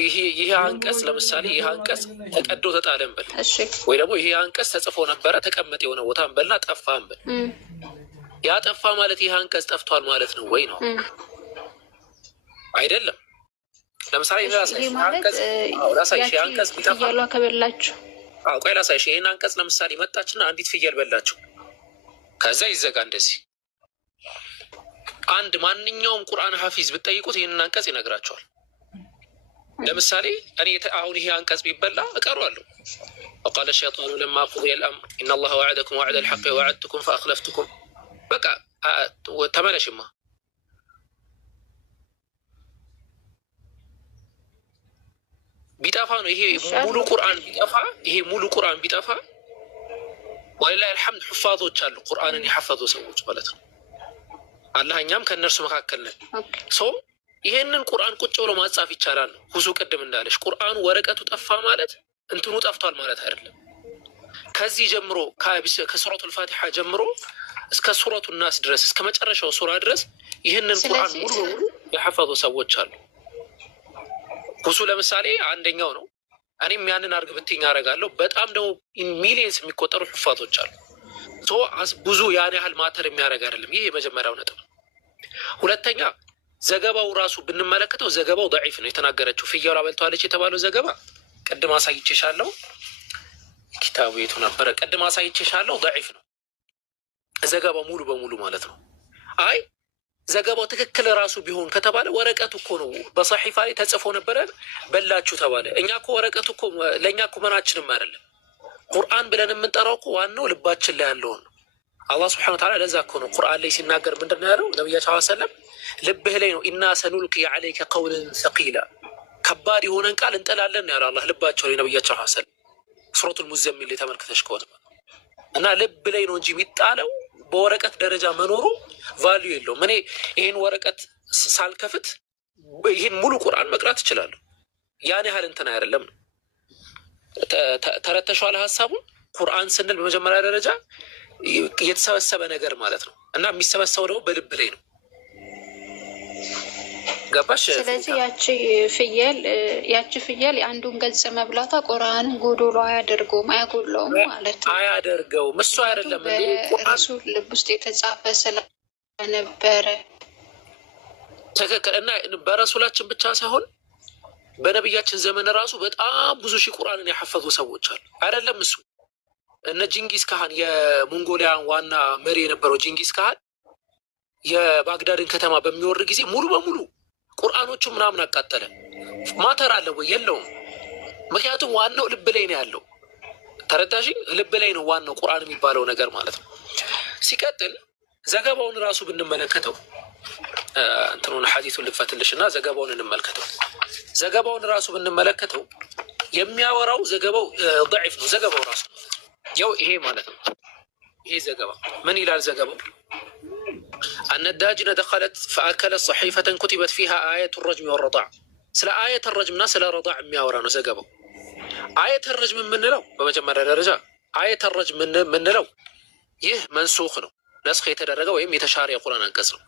ይሄ አንቀጽ ለምሳሌ ይሄ አንቀጽ ተቀዶ ተጣለ እንበል፣ ወይ ደግሞ ይሄ አንቀጽ ተጽፎ ነበረ ተቀመጠ የሆነ ቦታ እንበልና ጠፋ እንበል። ያ ጠፋ ማለት ይሄ አንቀጽ ጠፍቷል ማለት ነው ወይ ነው? አይደለም። ለምሳሌ ላሳይሽ አንቀጽ ቢጠፋ ከበላችሁ ቆይ ላሳይሽ። ይሄን አንቀጽ ለምሳሌ መጣችና አንዲት ፍየል በላችሁ፣ ከዛ ይዘጋ እንደዚህ። አንድ ማንኛውም ቁርአን ሐፊዝ ብትጠይቁት ይህንን አንቀጽ ይነግራቸዋል። ለምሳሌ እኔ አሁን ይሄ አንቀጽ ቢበላ እቀሯለሁ። ወቃለ ሸይጣኑ ለማ ቁዲየ አልአምር ኢነላሀ ወዐደኩም ወዐደ አልሐቅ ወወዐድቱኩም ፈአኽለፍቱኩም። በቃ ተመለሽማ። ቢጠፋ ነው ይሄ ሙሉ ቁርአን ቢጠፋ፣ ይሄ ሙሉ ቁርአን ቢጠፋ ወሊላሂ አልሐምድ ሑፋዞች አሉ፣ ቁርአንን የሐፈዙ ሰዎች ማለት ነው። አላህ እኛም ከእነርሱ መካከል ነን። ሰው ይሄንን ቁርአን ቁጭ ብሎ ማጻፍ ይቻላል ነው። ሁሱ ቅድም እንዳለሽ ቁርአኑ ወረቀቱ ጠፋ ማለት እንትኑ ጠፍቷል ማለት አይደለም። ከዚህ ጀምሮ ከሱረቱል ፋቲሓ ጀምሮ እስከ ሱረቱ ናስ ድረስ እስከ መጨረሻው ሱራ ድረስ ይህንን ቁርአን ሙሉ በሙሉ የሐፈዙ ሰዎች አሉ። ሁሱ ለምሳሌ አንደኛው ነው። እኔም ያንን አርግ ብትይኝ አደርጋለሁ። በጣም ደግሞ ሚሊየንስ የሚቆጠሩ ሑፋዞች አሉ። ብዙ ያን ያህል ማተር የሚያደርግ አይደለም። ይህ የመጀመሪያው ነጥብ። ሁለተኛ ዘገባው ራሱ ብንመለከተው ዘገባው ደዒፍ ነው። የተናገረችው ፍየሏ በልተዋለች የተባለው ዘገባ ቅድም አሳይቼሻለሁ። ኪታቡ የቱ ነበረ? ቅድም አሳይቼሻለሁ። ደዒፍ ነው ዘገባው ሙሉ በሙሉ ማለት ነው። አይ ዘገባው ትክክል ራሱ ቢሆን ከተባለ ወረቀቱ እኮ ነው በሰሒፋ ላይ ተጽፎ ነበረ በላችሁ ተባለ። እኛ እኮ ወረቀቱ እኮ ለእኛ እኮ ምናችንም አይደለም። ቁርአን ብለን የምንጠራው እኮ ዋናው ልባችን ላይ ያለውን ነው። አላህ ስብሐነሁ ወተዓላ ለዛ እኮ ነው ቁርአን ላይ ሲናገር ምንድን ነው ያለው? ነቢያችን ሰለላሁ ዐለይሂ ወሰለም ልብህ ላይ ነው ኢና ሰኑልቂ ዐለይከ ቀውለን ሰቂላ፣ ከባድ የሆነን ቃል እንጥላለን ነው ያለው አላህ ልባቸው ላይ ነቢያችን ሰለላሁ ዐለይሂ ወሰለም። ሱረቱል ሙዘሚል ላይ ተመልክተሽ ከሆነ እና ልብ ላይ ነው እንጂ የሚጣለው በወረቀት ደረጃ መኖሩ ቫልዩ የለውም። እኔ ይህን ወረቀት ሳልከፍት ይህን ሙሉ ቁርአን መቅራት እችላለሁ። ያን ያህል እንትን አይደለም ነው። ተረተሸዋል ሀሳቡን። ቁርአን ስንል በመጀመሪያ ደረጃ የተሰበሰበ ነገር ማለት ነው እና የሚሰበሰበው ደግሞ በልብ ላይ ነው። ገባሽ? ስለዚህ ያቺ ፍየል የአንዱን ገጽ መብላቷ ቁርአንን ጎዶሎ አያደርገውም፣ አያጎለውም ማለት ነው። አያደርገውም። እሱ አይደለም በረሱል ልብ ውስጥ የተጻፈ ስለነበረ ትክክል። እና በረሱላችን ብቻ ሳይሆን በነቢያችን ዘመን ራሱ በጣም ብዙ ሺህ ቁርአንን ያሐፈዙ ሰዎች አሉ። አይደለም እሱ እነ ጂንጊስ ካሃን የሞንጎሊያን ዋና መሪ የነበረው ጂንጊስ ካሃን የባግዳድን ከተማ በሚወር ጊዜ ሙሉ በሙሉ ቁርአኖቹ ምናምን አቃጠለ። ማተር አለ ወይ? የለውም። ምክንያቱም ዋናው ልብ ላይ ነው ያለው። ተረዳሽ? ልብ ላይ ነው ዋናው ቁርአን የሚባለው ነገር ማለት ነው። ሲቀጥል ዘገባውን ራሱ ብንመለከተው እንትኑን ሐዲሱን ልክፈትልሽ እና ዘገባውን እንመልከተው። ዘገባውን ራሱ ብንመለከተው የሚያወራው ዘገባው ضعيف ነው። ዘገባው ራሱ ያው ይሄ ማለት ነው። ይሄ ዘገባ ምን ይላል? ዘገባው أن الداجنة دخلت فأكلت صحيفة كتبت فيها آية الرجم والرضاع. سلا آية الرجم ناس لا رضاع مياورانا زقبوا. آية الرجم من لو بمجمع الرجاء آية الرجم من لو يه منسوخ ነው ነስኽ የተደረገ ወይም የተሻረ የቁርአን አንቀጽ ነው።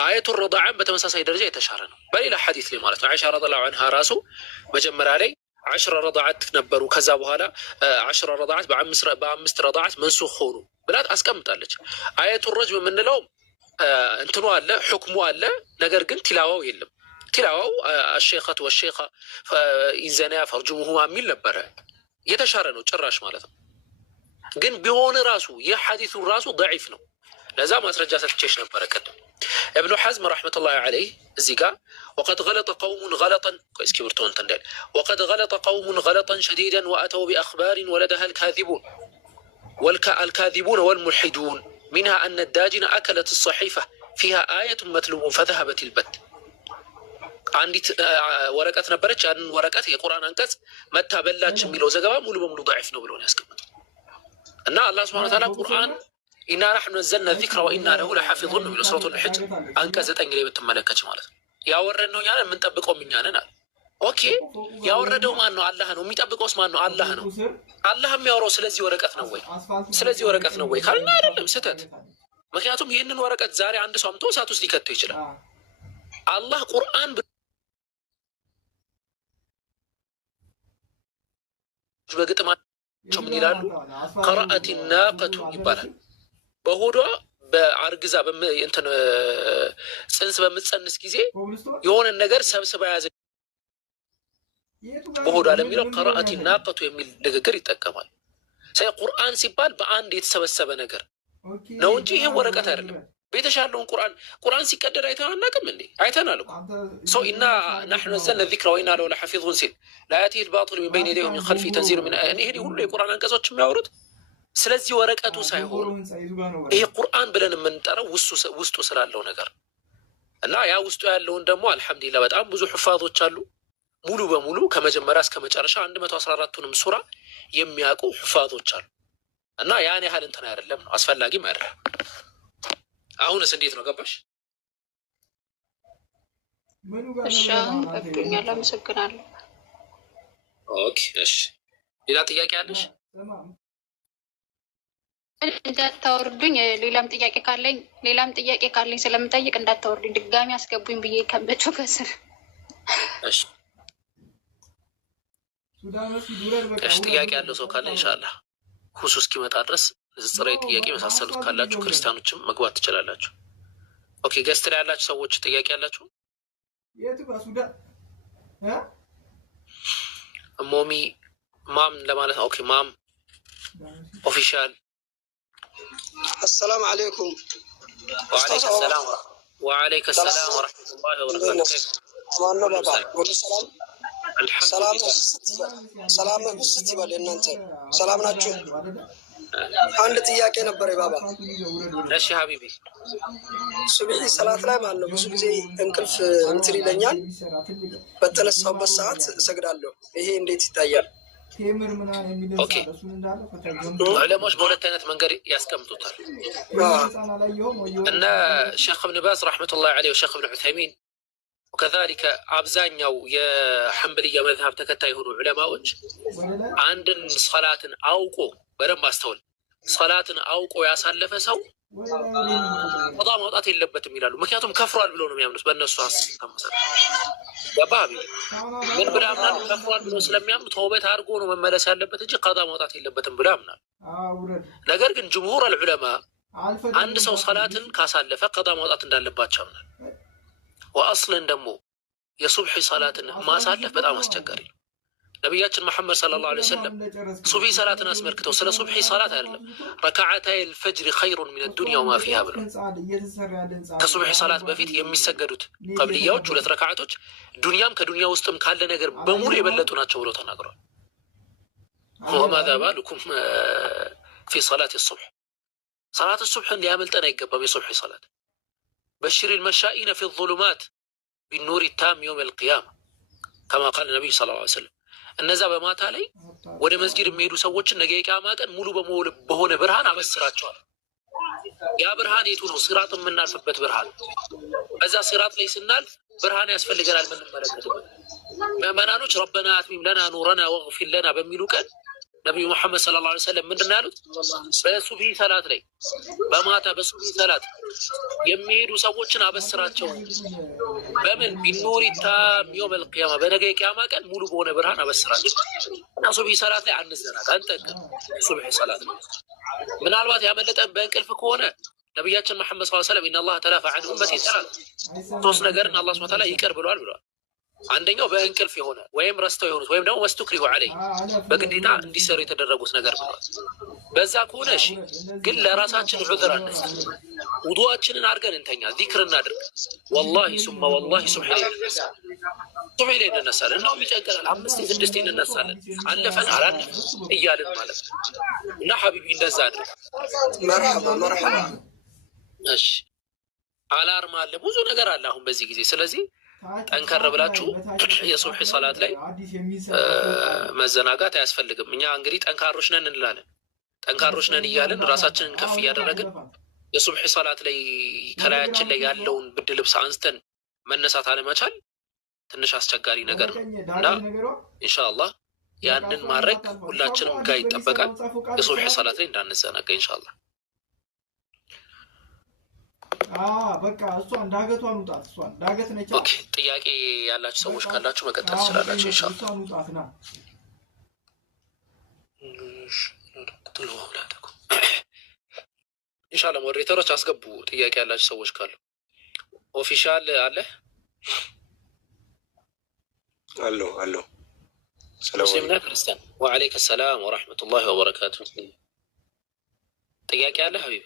آية الرضاع በተመሳሳይ ደረጃ የተሻረ ነው። በሌላ ሐዲስ ላይ ማለት ነው። አይሻ ረዲየላሁ ዐንሃ ራሱ መጀመሪያ ላይ 10 ረዳዓት ነበሩ። ከዛ በኋላ 10 ረዳዓት በአምስት ረዳዓት መንሱኽ ሆኑ ብላት አስቀምጣለች። آية الرجم የምንለው እንትኑ አለ ሁክሙ አለ፣ ነገር ግን ቲላዋው የለም። ቲላዋው አሸይኸቱ ወሸይኻ ኢዘና ፈርጁሙሁማ የሚል ነበረ። የተሻረ ነው ጭራሽ ማለት ነው። ግን ቢሆን ራሱ የሐዲሱ ራሱ ضعيف ነው። ለዛ ማስረጃ ሰጥቼሽ ነበረ ቀደም። ኢብኑ ሐዝም ረሕመቱላሂ ዐለይህ እዚህ ጋር ወቀድ ገለጠ ቀውሙን ገለጠን እስኪ ብርቶን ተንደል ወቀድ ገለጠ ቀውሙን ገለጠን ሸዲደን ወአተው ቢአኽባሪን ወለደሃ አልካዚቡን አልካዚቡን ወልሙልሒዱን ሚንሃ አነ ዳጂነ አከለት ሰሒፈ ፊሃ አየቱን መትሉቡን ፈዘሀበት ልበት። አንዲት ወረቀት ነበረች። ያንን ወረቀት የቁርአን አንቀጽ መታ በላች የሚለው ዘገባ ሙሉ በሙሉ ضعيف ነው ብሎ ነው ያስቀመጠው። እና አላህ ሱብሓነሁ ወተዓላ ቁርአን ኢና ነሕኑ ነዘልና ዚክረ ወኢና ለሁ ለሐፊዙን ነው የሚለው ሱረቱል ሒጅር አንቀጽ 9 ላይ ብትመለከች ማለት ነው። ያወረድነው እኛ ነን፣ የምንጠብቀው እኛ ነን አለ። ኦኬ ያወረደው ማን ነው? አላህ ነው። የሚጠብቀውስ ማን ነው? አላህ ነው። አላህ የሚያወራው ስለዚህ ወረቀት ነው ወይ? ስለዚህ ወረቀት ነው ወይ ካልና አይደለም፣ ስህተት። ምክንያቱም ይህንን ወረቀት ዛሬ አንድ ሰው አምጥቶ እሳት ውስጥ ሊከተው ይችላል። አላህ ቁርአን በግጥማቸው ምን ይላሉ? ቀረአት ናቀቱ ይባላል። በሆዷ በአርግዛ እንትን ጽንስ በምትጸንስ ጊዜ የሆነ ነገር ሰብስባ ያዘ በሆዷ ለሚለው ቀረአት ናቀቱ የሚል ንግግር ይጠቀማል። ቁርአን ሲባል በአንድ የተሰበሰበ ነገር ነው እንጂ ይሄ ወረቀት አይደለም። ቤተሻለውን ቁርአን ሲቀደድ አይተን አናውቅም እንዴ? አይተናል እኮ ሰው ኢና ናሕኑ ነዘልና ዚክረ ወኢና ለሁ ለሐፊዙን ሲል ላያቲሂል ባጢሉ ሚን በይኒ የደይሂ ወሚን ኸልፊሂ ተንዚሉ ሚን ይሄ ሁሉ የቁርአን አንቀጾች የሚያወሩት ስለዚህ ወረቀቱ ሳይሆን ይሄ ቁርአን ብለን የምንጠራው ውስጡ ስላለው ነገር እና ያ ውስጡ ያለውን ደግሞ አልሐምዱሊላህ በጣም ብዙ ሑፋዞች አሉ። ሙሉ በሙሉ ከመጀመሪያ እስከ መጨረሻ 114ቱንም ሱራ የሚያውቁ ሑፋዞች አሉ። እና ያን ያህል እንትን አይደለም ነው አስፈላጊም አይደለም። አሁንስ እንዴት ነው ገባሽ? እሺ አሁን ገብቶኛል። አመሰግናለሁ። ኦኬ እሺ፣ ሌላ ጥያቄ አለሽ? እንዳታወርዱኝ ሌላም ጥያቄ ካለኝ ስለምጠይቅ እንዳታወርዱኝ ድጋሚ አስገቡኝ ብዬ ከበቸው ከስር። እሺ እሺ፣ ጥያቄ ያለው ሰው ካለ ኢንሻአላህ ሁሱ እስኪመጣ ድረስ ንጽጽራዊ ጥያቄ የመሳሰሉት ካላችሁ ክርስቲያኖችም መግባት ትችላላችሁ። ኦኬ ገስት ላይ ያላችሁ ሰዎች ጥያቄ ያላችሁ? ሞሚ ማም ለማለት ኦኬ ማም ኦፊሻል። አሰላሙ አለይኩም። ወአለይኩም ሰላም ወረሕመቱላሂ ወበረካቱህ። ማነው ባባ? ሁሉ ሰላም ሰላም ብስት ይበል። እናንተ ሰላም ናችሁ? አንድ ጥያቄ ነበር ባባ። እሺ ሀቢቢ። ሱብሒ ሰላት ላይ ማለት ነው ብዙ ጊዜ እንቅልፍ እንትን ይለኛል። በተነሳሁበት ሰዓት እሰግዳለሁ። ይሄ እንዴት ይታያል? ኦኬ ዑለሞች በሁለት አይነት መንገድ ያስቀምጡታል። እነ ሼክ እብን ባዝ ረሕመቱላሂ ዐለይሂ ወሼክ እብን ዑሰይሚን ወከዛሊከ አብዛኛው የሐንበልያ መዝሀብ ተከታይ የሆኑ ዑለማዎች አንድን ሰላትን አውቆ በደንብ አስተውል፣ ሰላትን አውቆ ያሳለፈ ሰው ቀዷ ማውጣት የለበትም ይላሉ። ምክንያቱም ከፍሯል ብሎ ነው የሚያምኑት በእነሱ ሀሳብ መሰረት። ገባህ? ምን ብለው ያምናሉ? ከፍሯል ብሎ ስለሚያምኑ ተውበት አድርጎ ነው መመለስ ያለበት እንጂ ቀዷ ማውጣት የለበትም ብሎ ያምናሉ። ነገር ግን ጅምሁር አልዑለማ አንድ ሰው ሰላትን ካሳለፈ ቀዷ ማውጣት እንዳለባቸው ያምናል። ወአስለን ደግሞ የሱብሒ ሰላትን ማሳለፍ በጣም አስቸጋሪ ነው። ነቢያችን መሐመድ ሰለላሁ ዐለይሂ ወሰለም ሱብሒ ሰላትን አስመልክተው ስለ ሱብሒ ሰላት አይደለም ረክዓተይ አልፈጅር ኸይሩን ሚነ ዱንያ ወማ ፊሃ ብለው ከሱብሒ ሰላት በፊት የሚሰገዱት ቀብልያዎች 2 ረክዓቶች ዱንያም ከዱንያ ውስጥም ካለ ነገር በሙሉ የበለጡ ናቸው ብለው ተናግረዋል። ወማዛ ባሉኩም ፊ ሰላት ሱብሕ፣ ሰላት ሱብሕን ሊያመልጠን አይገባም። የሱብሒ ሰላት በሽር ልመሻኢነ ፊ ዙሉማት ቢኑር ታም የውም ልቅያማ ከማ ቃል ነቢዩ ሰለላሁ ዐለይሂ ወሰለም። እነዛ በማታ ላይ ወደ መስጂድ የሚሄዱ ሰዎችን ነገ የቂያማ ቀን ሙሉ በሆነ ብርሃን አበስራቸዋል። ያ ብርሃን የቱ ነው? ሲራጥ የምናልፍበት ብርሃን። በዛ ሲራጥ ላይ ስናልፍ ብርሃን ያስፈልገናል የምንመለከትበት። ምዕመናኖች ረበና አትሚም ለና ኑረና ወግፊር ለና በሚሉ ቀን ነቢዩ ሙሐመድ ሰለላሁ ዐለይሂ ወሰለም ምንድን ነው ያሉት? በሱብሒ ሰላት ላይ በማታ በሱብሒ ሰላት የሚሄዱ ሰዎችን አበስራቸው። በምን ቢኑሪ ታም የውመል ቂያማ፣ በነገ የቂያማ ቀን ሙሉ በሆነ ብርሃን አበስራቸው። እና ሱብሒ ሰላት ላይ አንዘናጋ፣ አንጠንቀቅ። ሱብሒ ሰላት ነው። ምናልባት ያመለጠን በእንቅልፍ ከሆነ ነቢያችን መሐመድ ሰለላሁ ዐለይሂ ወሰለም ኢነላህ ተላፈ ዐን ኡመቲ ሰላት፣ 3 ነገርን አላህ ሱብሓነሁ ወተዓላ ይቅር ብለዋል ብለዋል። አንደኛው በእንቅልፍ የሆነ ወይም ረስተው የሆኑት ወይም ደግሞ ወስቱክሪሁ ዐለይ በግዴታ እንዲሰሩ የተደረጉት ነገር ብለዋል። በዛ ከሆነ እሺ፣ ግን ለራሳችን ዑዝር አንስጥ። ውዱአችንን አድርገን እንተኛ፣ ዚክር እናድርግ። ወላሂ ሱመ ወላሂ ሱብሒ ላይ እንነሳለን። እንደውም ይጨንቀናል፣ 5 6 እንነሳለን። አለፈን አላለፈን እያልን ማለት ነው። እና ሐቢቢ እንደዛ አድርግ። መርሐባ መርሐባ እሺ አላርም አለ፣ ብዙ ነገር አለ አሁን በዚህ ጊዜ። ስለዚህ ጠንከር ብላችሁ የሱብሒ ሰላት ላይ መዘናጋት አያስፈልግም። እኛ እንግዲህ ጠንካሮች ነን እንላለን። ጠንካሮች ነን እያለን ራሳችንን ከፍ እያደረግን የሱብሒ ሰላት ላይ ከላያችን ላይ ያለውን ብርድ ልብስ አንስተን መነሳት አለመቻል ትንሽ አስቸጋሪ ነገር ነው እና ኢንሻአላህ ያንን ማድረግ ሁላችንም ጋር ይጠበቃል። የሱብሒ ሰላት ላይ እንዳንዘናጋ ኢንሻአላህ። በቃ እሷን ዳገቷን ውጣት፣ እሷን ዳገት ነች። ኦኬ ጥያቄ ያላችሁ ሰዎች ካላችሁ መቀጠል ትችላላችሁ ኢንሻአላህ። ኢንሻአላህ ሞዴሬተሮች አስገቡ ጥያቄ ያላችሁ ሰዎች ካሉ። ኦፊሻል አለ አሎ ሙስሊም ነህ ክርስቲያን? ወአለይከ ሰላም ወራህመቱላሂ ወበረካቱ። ጥያቄ አለ ሀቢቢ?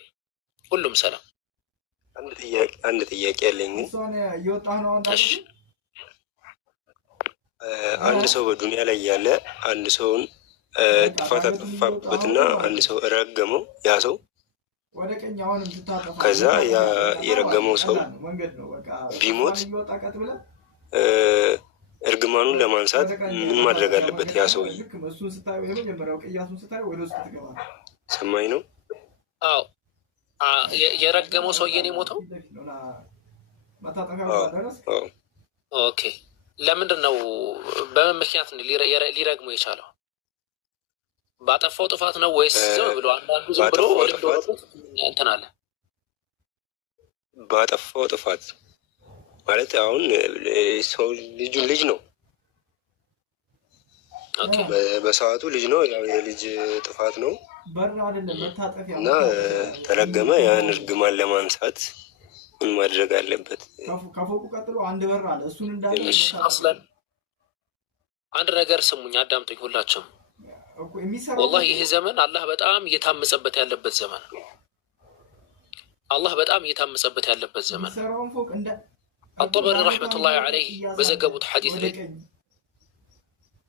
ሁሉም ሰላም። አንድ ጥያቄ ያለኝ እሺ አንድ ሰው በዱንያ ላይ ያለ አንድ ሰውን ጥፋት አጠፋበትና አንድ ሰው ረገመው ያ ሰው ከዛ የረገመው ሰው ቢሞት እርግማኑን ለማንሳት ምን ማድረግ አለበት? ያ ሰውዬ ሰማኝ ነው? አዎ የረገመው ሰውዬ ነው የሞተው። ኦኬ ለምንድን ነው በምን ምክንያት ሊረግመው የቻለው? ባጠፋው ጥፋት ነው ወይስ ዝም ብሎ? አንዳንዱ ዝም ብሎ እንትን አለ። ባጠፋው ጥፋት ማለት አሁን ሰው ልጅ ነው በሰዓቱ ልጅ ነው፣ ያው የልጅ ጥፋት ነው እና ተረገመ። ያን እርግማን ለማንሳት ምን ማድረግ አለበት? ከፎቁ ቀጥሎ አንድ በር አለ። እሱን አስለን አንድ ነገር ስሙኝ፣ አዳምጡኝ ሁላችሁም። ወላሂ ይህ ዘመን አላህ በጣም እየታመጸበት ያለበት ዘመን ነው። አላህ በጣም እየታመጸበት ያለበት ዘመን ነው። አጠበሪ ረሕመቱላሂ ዐለይህ በዘገቡት ሐዲስ ላይ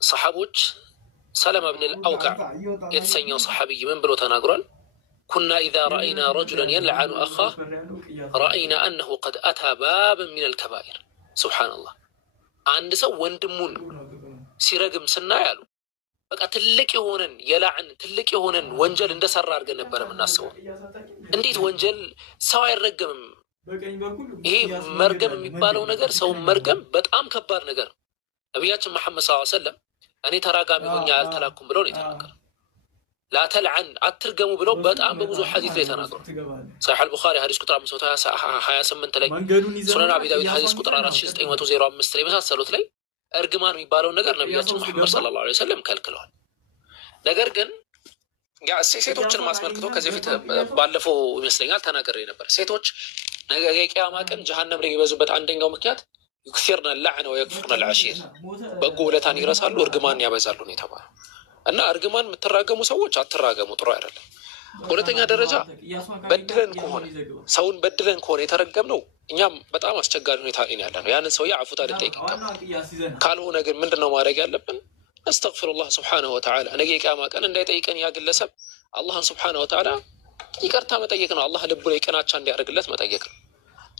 ሰሓቦች ሰለማ ብን አልአውቃዕ የተሰኘው ሰሓቢይ ምን ብሎ ተናግሯል? ኩና ኢዛ ረአይና ረጁለን የልዓኑ አኻህ ረአይና አነሁ ቀድ አታ ባብን ሚነል ከባኢር። ሱብሓነላህ። አንድ ሰው ወንድሙን ሲረግም ስናይ አሉ በቃ ትልቅ የሆነን የላዕን ትልቅ የሆነን ወንጀል እንደሰራ አድርገን ነበረ የምናስበው። እንዴት ወንጀል ሰው አይረገምም? ይሄ መርገም የሚባለው ነገር ሰውን መርገም በጣም ከባድ ነገር ነው። ነቢያችን መሐመድ ሰለላሁ ዐለይሂ ወሰለም እኔ ተራጋሚ ሆኜ አልተላኩም ብለው ነው የተናገሩ። ላተልዐን አትርገሙ ብለው በጣም በብዙ ሐዲስ ላይ ተናግረው። ሰሒህ አልቡኻሪ ሐዲስ ቁጥር 528 ላይ፣ ሱነን አቢ ዳዊድ ሐዲስ ቁጥር 4905 ላይ መሳሰሉት ላይ እርግማን የሚባለውን ነገር ነቢያችን መሐመድ ሰለላሁ ዐለይሂ ወሰለም ከልክለዋል። ነገር ግን ሴቶችን ማስመልክቶ ከዚህ በፊት ባለፈው ይመስለኛል ተናግሬ ነበር። ሴቶች ነገ የቂያማ ቀን ጀሀነም ላይ የሚበዙበት አንደኛው ምክንያት ዩክሲርነ ለዕነ ወየክፉርነ ልዓሺር፣ በጎ ውለታን ይረሳሉ፣ እርግማን ያበዛሉ ነው የተባለው። እና እርግማን የምትራገሙ ሰዎች አትራገሙ፣ ጥሩ አይደለም። ሁለተኛ ደረጃ በድለን ከሆነ ሰውን በድለን ከሆነ የተረገምነው እኛም በጣም አስቸጋሪ ሁኔታ ያለ ነው። ያንን ሰውዬ አፉታ ልንጠይቅ ይገባል። ካልሆነ ግን ምንድነው ማድረግ ያለብን? አስተግፊሩላህ ሱብሓነሁ ወተዓላ ነገ የቂያማ ቀን እንዳይጠይቀን ያ ግለሰብ አላህን ሱብሓነሁ ወተዓላ ይቅርታ መጠየቅ ነው። አላህ ልቡ ላይ ቅናቻ እንዲያደርግለት መጠየቅ ነው።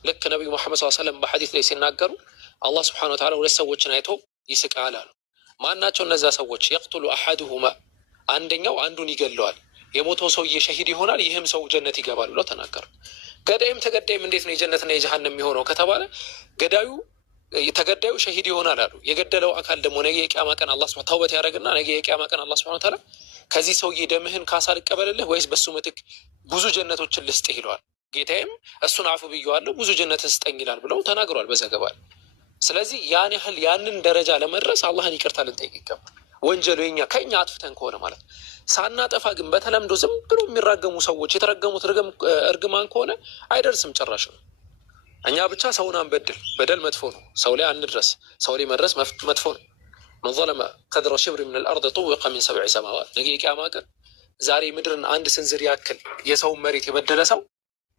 ልክ ነቢዩ መሐመድ ሰለላሁ ዐለይሂ ወሰለም በሐዲስ ላይ ሲናገሩ አላህ ሱብሓነሁ ወተዓላ ሁለት ሰዎችን አይቶ ይስቃል አሉ። ማናቸው እነዛ ሰዎች? የቅቱሉ አሐዱሁማ አንደኛው አንዱን ይገለዋል፣ የሞተው ሰውዬ ሸሂድ ይሆናል፣ ይህም ሰው ጀነት ይገባል ብለው ተናገሩ። ገዳይም ተገዳይም እንዴት ነው የጀነትና የጀሃነም የሚሆነው ከተባለ ተገዳዩ ሸሂድ ይሆናል አሉ። የገደለው አካል ደግሞ ነገ የቂያማ ቀን አላህ ሱብሓነሁ ተውበት ያደርግና ነገ የቂያማ ቀን አላህ ሱብሓነሁ ወተዓላ ከዚህ ሰውዬ ደምህን ካሳ ልቀበልልህ ወይስ በሱ ምትክ ብዙ ጀነቶችን ልስጥህ ይለዋል። ጌታዬም እሱን አፉ ብየዋለሁ ብዙ ጀነትን ስጠኝ ይላል ብለው ተናግሯል በዘገባ። ስለዚህ ያን ያህል ያንን ደረጃ ለመድረስ አላህን ይቅርታ ልንጠይቅ ይገባል። ወንጀሉ ከኛ አጥፍተን ከሆነ ማለት ሳናጠፋ ግን በተለምዶ ዝም ብሎ የሚራገሙ ሰዎች የተረገሙት እርግማን ከሆነ አይደርስም ጭራሽ ነው። እኛ ብቻ ሰውን አንበድል፣ በደል መጥፎ ነው። ሰው ላይ አንድረስ፣ ሰው ላይ መድረስ መጥፎ ነው። መን ظለመ ቀድረ ሽብሪ ምን አልአርድ ጡዊቀ ሚን 7 ሰማዋት። ነገ የቂያማ ቀን ዛሬ ምድርን አንድ ስንዝር ያክል የሰውን መሬት የበደለ ሰው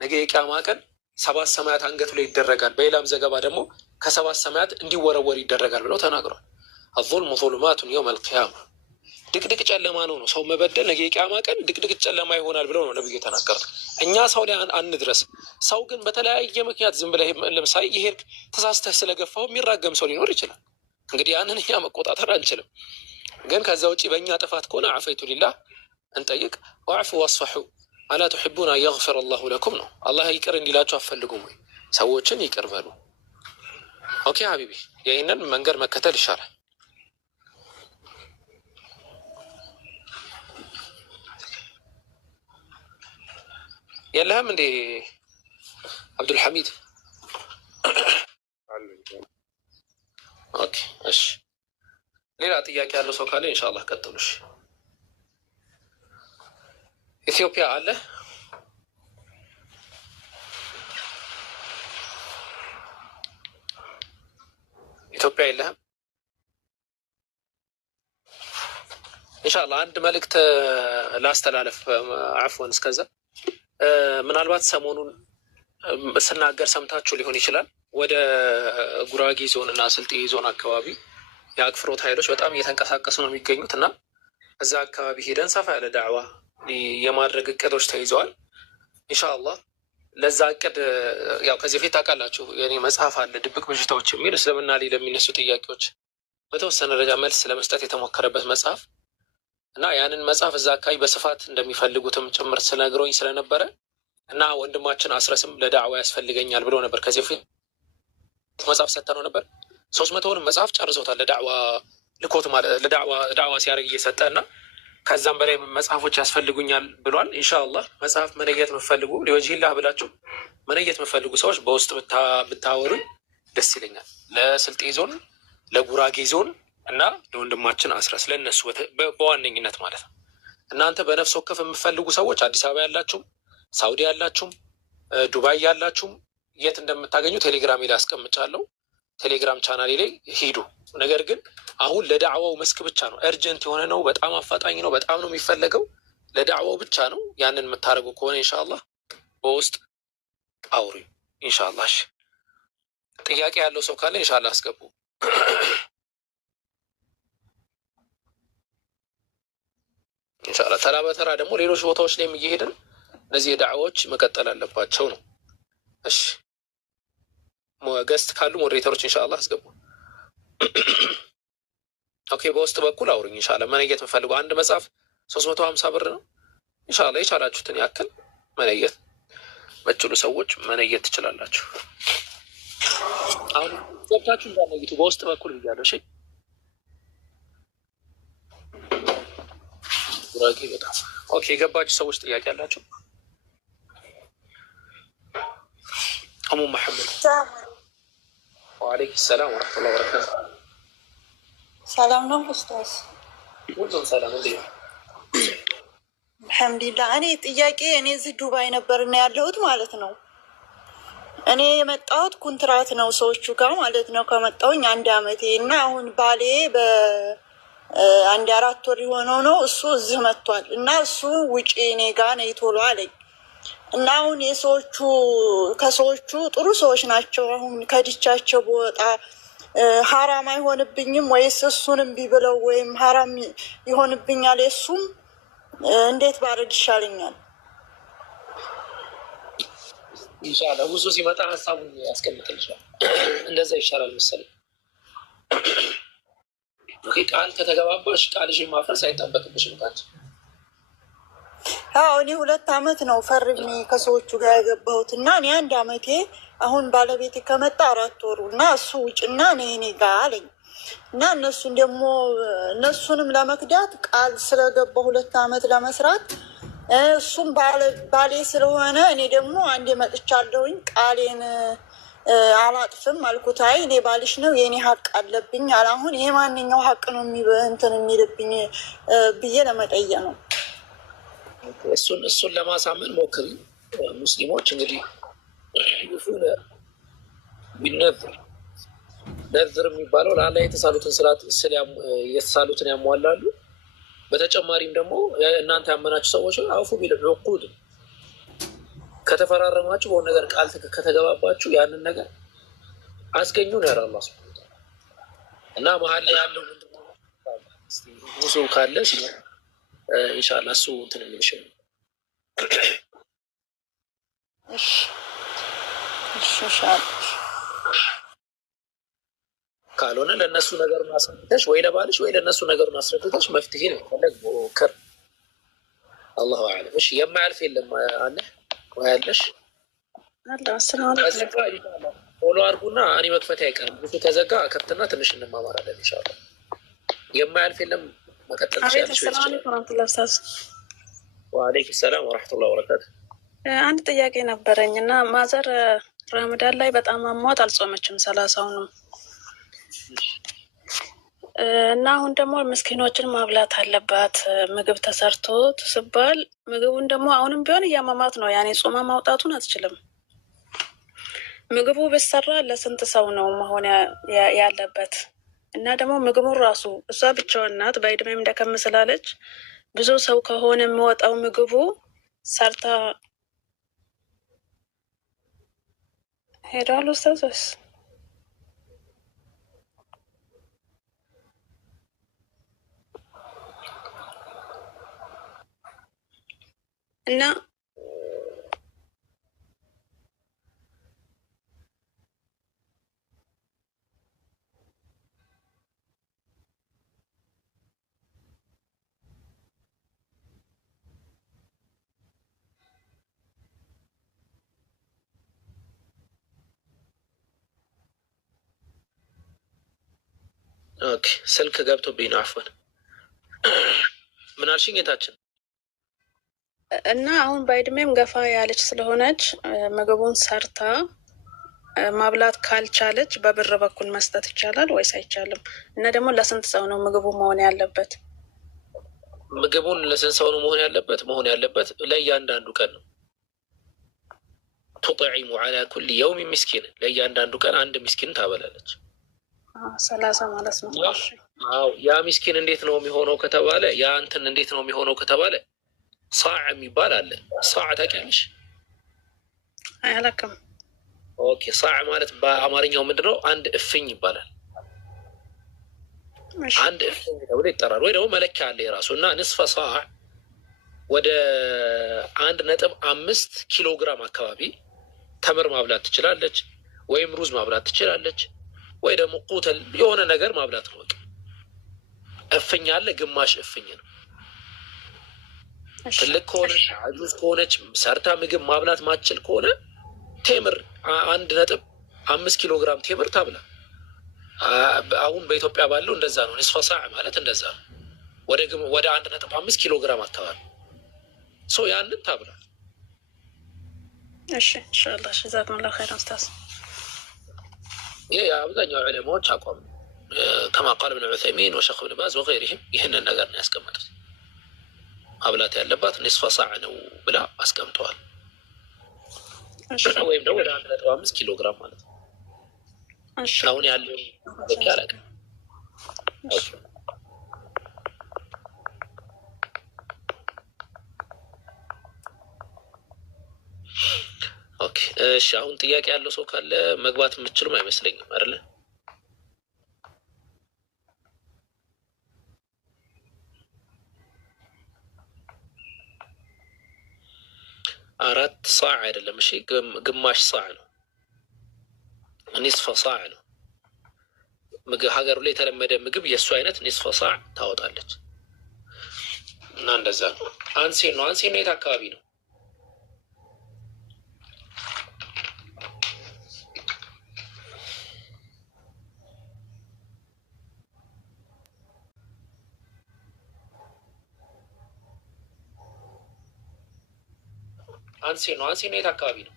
ነገ የቂያማ ቀን 7 ሰማያት አንገቱ ላይ ይደረጋል። በሌላም ዘገባ ደግሞ ከ7 ሰማያት እንዲወረወር ይደረጋል ብለው ተናግሯል። አልዙልሙ ዙሉማቱን የውመል ቂያማ። ድቅድቅ ጨለማ ነው ሰው መበደል ነገ የቂያማ ቀን ድቅድቅ ጨለማ ይሆናል ብለው ነው ነብዩ የተናገሩት። እኛ ሰው ላይ አንድረስ። ሰው ግን በተለያየ ምክንያት ዝም ብለህ ለምሳሌ ይሄድ ተሳስተህ ስለገፋው የሚራገም ሰው ሊኖር ይችላል። እንግዲህ ያንን እኛ መቆጣጠር አንችልም። ግን ከዛ ውጪ በእኛ ጥፋት ከሆነ አፈይቱ ሊላህ እንጠይቅ። ወዕፉ ወስፈሑ አላ ቱሒቡና የግፊር አላሁ ለኩም ነው። አላህ ይቅር እንዲላችሁ አትፈልጉም ወይ? ሰዎችን ይቅር በሉ። ኦኬ ሀቢቢ፣ ይህንን መንገድ መከተል ይሻላል። የለህም እንዴ አብዱልሐሚድ? ኦኬ እሺ። ሌላ ጥያቄ ያለው ሰው ካለ ኢንሻአላህ ቀጥሉሽ። ኢትዮጵያ አለ? ኢትዮጵያ የለህም? ኢንሻአላህ አንድ መልእክት ላስተላለፍ። አፍወን እስከዛ ምናልባት ሰሞኑን ስናገር ሰምታችሁ ሊሆን ይችላል። ወደ ጉራጌ ዞን እና ስልጤ ዞን አካባቢ የአክፍሮት ኃይሎች በጣም እየተንቀሳቀሱ ነው የሚገኙት እና እዛ አካባቢ ሄደን ሰፋ ያለ ዳዕዋ የማድረግ እቅዶች ተይዘዋል። ኢንሻአላህ ለዛ እቅድ ያው ከዚህ በፊት ታውቃላችሁ የኔ መጽሐፍ አለ ድብቅ በሽታዎች የሚል እስልምና ላይ ለሚነሱ ጥያቄዎች በተወሰነ ደረጃ መልስ ለመስጠት የተሞከረበት መጽሐፍ እና ያንን መጽሐፍ እዛ አካባቢ በስፋት እንደሚፈልጉትም ጭምር ስነግሮኝ ስለነበረ እና ወንድማችን አስረስም ለዳዕዋ ያስፈልገኛል ብሎ ነበር። ከዚህ በፊት መጽሐፍ ሰጥተነው ነበር። 300ውን መጽሐፍ ጨርሶታል። ለዳዕዋ ልኮት ማለት ለዳዕዋ ሲያደርግ እየሰጠ እና ከዛም በላይ መጽሐፎች ያስፈልጉኛል ብሏል። ኢንሻአላህ መጽሐፍ መነየት የምትፈልጉ ሊወጅሂላህ ብላችሁ መነየት የምትፈልጉ ሰዎች በውስጥ ብታወሩኝ ደስ ይለኛል። ለስልጤ ዞን፣ ለጉራጌ ዞን እና ለወንድማችን አስረስ ለእነሱ በዋነኝነት ማለት ነው። እናንተ በነፍስ ወከፍ የምትፈልጉ ሰዎች አዲስ አበባ ያላችሁም፣ ሳውዲ ያላችሁም፣ ዱባይ ያላችሁም የት እንደምታገኙ ቴሌግራም ላይ አስቀምጫለሁ። ቴሌግራም ቻናሌ ላይ ሂዱ። ነገር ግን አሁን ለዳዕዋው መስክ ብቻ ነው፣ እርጀንት የሆነ ነው፣ በጣም አፋጣኝ ነው፣ በጣም ነው የሚፈለገው። ለዳዕዋው ብቻ ነው። ያንን የምታደርጉ ከሆነ ኢንሻአላህ በውስጥ አውሩኝ ኢንሻአላህ። እሺ ጥያቄ ያለው ሰው ካለ ኢንሻአላህ አስገቡ። ኢንሻአላህ ተራ በተራ ደግሞ ሌሎች ቦታዎች ላይም እየሄድን እነዚህ ዳዕዋዎች መቀጠል አለባቸው ነው። እሺ ገስት ካሉ ሞዴሬተሮች ኢንሻአላህ አስገቡ። ኦኬ በውስጥ በኩል አውሩኝ ኢንሻአላህ። መነየት የምፈልገው አንድ መጽሐፍ 350 ብር ነው። ኢንሻአላህ የቻላችሁትን ያክል መነየት መችሉ ሰዎች መነየት ትችላላችሁ። አሁን ገብታችሁ እንዳነይቱ በውስጥ በኩል ብያለሁ። እሺ ጉራጌ በጣም ኦኬ። የገባችሁ ሰዎች ጥያቄ አላችሁ? አሙ መሐመድ ወአለይኩም ሰላም ወረህመቱላሂ ወበረካቱ። ሰላም ነው ኡስታዝ? ሁሉም ሰላም እንዴ? አልሐምዱሊላህ። እኔ ጥያቄ እኔ እዚህ ዱባይ ነበርና ያለሁት ማለት ነው። እኔ የመጣሁት ኮንትራት ነው ሰዎቹ ጋር ማለት ነው። ከመጣሁኝ 1 አመቴ እና አሁን ባሌ በአንድ 4 ወር የሆነው ነው። እሱ እዚህ መጥቷል እና እሱ ውጪ እኔ ጋር ነይ ቶሎ አለኝ እና አሁን ከሰዎቹ ጥሩ ሰዎች ናቸው። አሁን ከድቻቸው በወጣ ሀራም አይሆንብኝም ወይስ እሱንም ቢብለው ወይም ሀራም ይሆንብኛል? የሱም እንዴት ባረግ ይሻለኛል? ኢንሻአላህ ብዙ ሲመጣ ሀሳቡን ያስቀምጥልሻል። እንደዛ ይሻላል መሰለኝ። ቃል ከተገባባሽ ቃልሽን ማፍረስ አይጠበቅብሽም ካንቺ። አዎ እኔ 2 አመት ነው ፈርሜ ከሰዎቹ ጋር የገባሁት እና እኔ 1 አመቴ አሁን ባለቤቴ ከመጣ 4 ወሩ እና እሱ ውጭና እኔ ጋር አለኝ እና እነሱንም ለመክዳት ቃል ስለገባሁ 2 አመት ለመስራት እሱም ባሌ ስለሆነ እኔ ደግሞ አንዴ መጥቻለሁኝ ቃሌን አላጥፍም አልኩት። አይ እኔ ባልሽ ነው የኔ ሀቅ አለብኝ አለ። አሁን ይሄ ማንኛው ሀቅ ነው እንትን የሚልብኝ ብዬ ለመጠየቅ ነው። እሱን ለማሳመን ሞክሪ። ሙስሊሞች እንግዲህ ነዝር የሚባለው ለአላህ የተሳሉትን ያሟላሉ። በተጨማሪም ደግሞ እናንተ ያመናችሁ ሰዎች አውፉ ቢል ዑቁድ ከተፈራረማችሁ በሆነ ነገር ቃል ከተገባባችሁ ያንን ነገር አስገኙ ነው ያለው አላህ ሱብሓነሁ ወተዓላ። እና መሀል ላይ ያለው ብዙ ካለ ኢንሻአላህ እሱ እንትን የሚልሽ ካልሆነ ለእነሱ ነገር ማስረድተሽ ወይ ለባልሽ ወይ ለእነሱ ነገር ማስረድተሽ መፍትሄ ነው ፈለግ ሞከር። አላሁ አዕለም። እሺ የማያልፍ የለም አለ ወይ ያለሽ ፎሎ አድርጉና እኔ መክፈት አይቀርም። ብዙ ከዘጋ ከፍትና ትንሽ እንማማራለን ኢንሻአላህ። የማያልፍ የለም መቀጠል ትችላለሽ። ወአለይኩም ሰላም ወረሕመቱላሂ ወበረካቱ። አንድ ጥያቄ ነበረኝ እና ማዘር ረመዳን ላይ በጣም አሟት አልጾመችም 30ውንም እና አሁን ደግሞ ምስኪኖችን ማብላት አለባት ምግብ ተሰርቶ ስባል ምግቡን ደግሞ አሁንም ቢሆን እያመማት ነው። ያኔ ጾማ ማውጣቱን አትችልም። ምግቡ ቢሰራ ለስንት ሰው ነው መሆን ያለበት? እና ደግሞ ምግቡን ራሱ እሷ ብቻዋን ናት፣ በእድሜም ደከም ስላለች ብዙ ሰው ከሆነ የሚወጣው ምግቡ ሰርታ ሄዷል ኡስታዝ እና ኦኬ ስልክ ገብቶብኝ ነው። አፍወን ምን አልሽኝ ጌታችን? እና አሁን በእድሜም ገፋ ያለች ስለሆነች ምግቡን ሰርታ ማብላት ካልቻለች በብር በኩል መስጠት ይቻላል ወይስ አይቻልም? እና ደግሞ ለስንት ሰው ነው ምግቡ መሆን ያለበት? ምግቡን ለስንት ሰው ነው መሆን ያለበት ለእያንዳንዱ ቀን ነው። ቱጥዒሙ ዐላ ኩሊ የውም ሚስኪን፣ ለእያንዳንዱ ቀን አንድ ሚስኪን ታበላለች። 30 ማለት ነው። አዎ ያ ሚስኪን እንዴት ነው የሚሆነው ከተባለ ያ እንትን እንዴት ነው የሚሆነው ከተባለ ሳዕ የሚባል አለ። ሳዕ ታውቂያለሽ? አያላክም። ኦኬ ሳዕ ማለት በአማርኛው ምንድነው? አንድ እፍኝ ይባላል። አንድ እፍኝ ተብሎ ይጠራል። ወይ ደግሞ መለኪያ አለ የራሱ እና ንስፈ ሳዕ ወደ 1.5 ኪሎ ግራም አካባቢ ተምር ማብላት ትችላለች፣ ወይም ሩዝ ማብላት ትችላለች፣ ወይ ደግሞ ቁተል የሆነ ነገር ማብላት ነው። እፍኝ አለ፣ ግማሽ እፍኝ ነው። ትልቅ ከሆነች አጁዝ ከሆነች ሰርታ ምግብ ማብላት ማትችል ከሆነ ቴምር 1.5 ኪሎ ግራም ቴምር ታብላ። አሁን በኢትዮጵያ ባለው እንደዛ ነው። ንስፈ ሳዕ ማለት እንደዛ ነው። ወደ 1.5 ኪሎ ግራም አካባቢ ሰው ያንን ታብላ። እሺ ኢንሻአላህ ጀዛኩሙላሁ ኸይር ኡስታዝ። ይሄ አብዛኛው ዑለማዎች አቋም ከማ ቃል ኢብኑ ዑሰይሚን ወሸኽ ኢብኑ ባዝ ወገይሪሂም ይህንን ነገር ነው ያስቀመጡት። ማብላት ያለባት ንስፈ ሳዕ ነው ብላ አስቀምጠዋል። ወይም ደግሞ ወደ 1.5 ኪሎ ግራም ማለት ነው። አሁን ያለው ያለቀ ኦኬ። እሺ አሁን ጥያቄ ያለው ሰው ካለ መግባት የምትችሉም አይመስለኝም አይደለ? አራት ሳዕ አይደለም። እሺ ግማሽ ሳዕ ነው። ኒስፈ ሳዕ ነው። ሀገሩ ላይ የተለመደ ምግብ የእሱ አይነት ኒስፈ ሳዕ ታወጣለች እና እንደዛ ነው። አንሴን ነው። አንሴን ነው የት አካባቢ ነው? አንሴን ነው። አንሴን ነው የት አካባቢ ነው?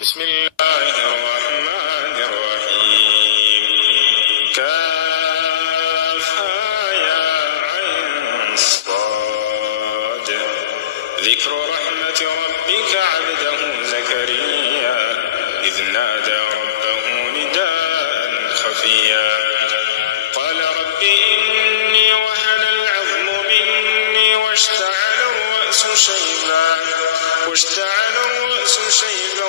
بسم الله الرحمن الرحيم كافها يا عين صاد ذكر رحمة ربك عبده زكريا إذ نادى ربه نداء خفيا قال رب إني وهن العظم مني واشتعل الرأس شيبا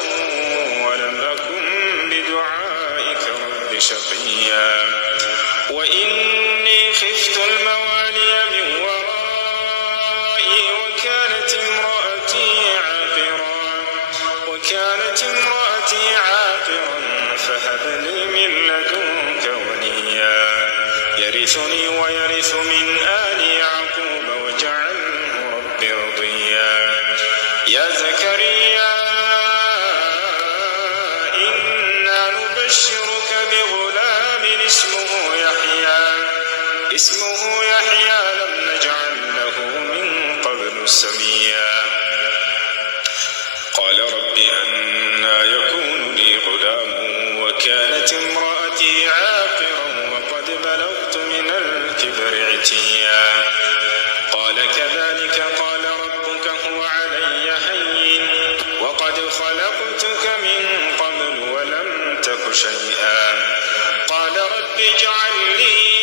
ولم أكن بدعائك رب شقيا وإني خفت الموالي من ورائي وكانت امرأتي عاقرا فهب لي من لدنك وليا يرثني ويرث من آل يعقوب واجعله رب رضيا يا زكريا إنا نبشرك بغلام اسمه يحيى لم نجعل له من قبل سميا قال رب أنى يكون لي غلام وكانت امرأتي عاقرا وقد بلغت من الكبر عتيا قال كذلك قال ربك هو علي هين وقد خلقتك من قبل ولم تك شيئا قال رب اجعل لي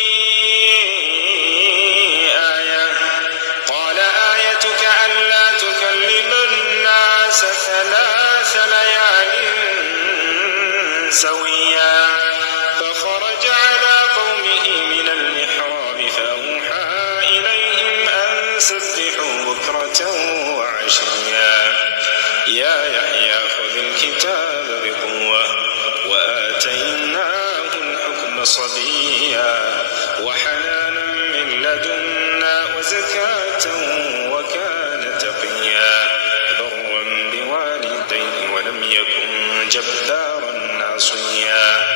آية قال آيتك ألا تكلم الناس 3 ليال سويا فخرج على قومه من المحراب فأوحى إليهم أن سبحوا بكرة وعشيا يا يحيى خذ الكتاب بقوة وآتيناه الحكم صبيا وحنانا من لدنا وزكاة وكان تقيا برا بوالديه ولم يكن جبارا عصيا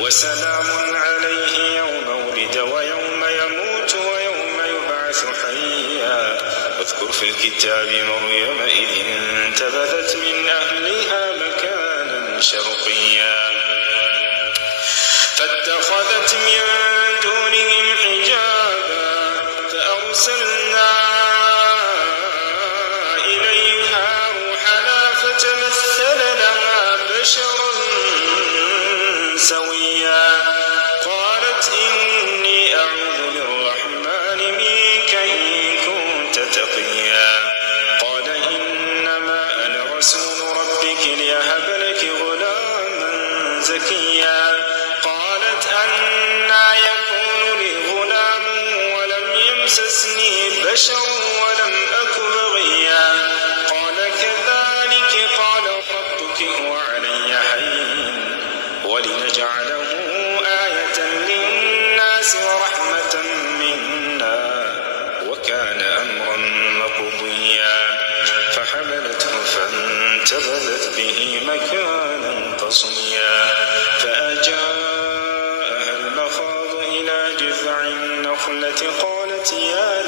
وسلام عليه يوم ولد ويوم يموت ويوم يبعث حيا واذكر في الكتاب مريم إذ انتبذت من أهلها مكانا شرقيا فاتخذت من دونهم حجابا فأرسلنا إليها روحنا فتمثل لها بشرا سويا قالت إني أعوذ بالرحمن منك إن كنت تقيا قال إنما أنا رسول ربك ليهب لك غلاما زكيا قالت أنى يكون لي غلام ولم يمسسني بشر ولم أك بغيا قال كذلك قال ربك هو علي هين ولنجعله آية للناس ورحمة منا وكان أمرا مقضيا فحملته فانتبذت به مكانا قصيا فأجاءها المخاض إلى جذع النخلة قالت يا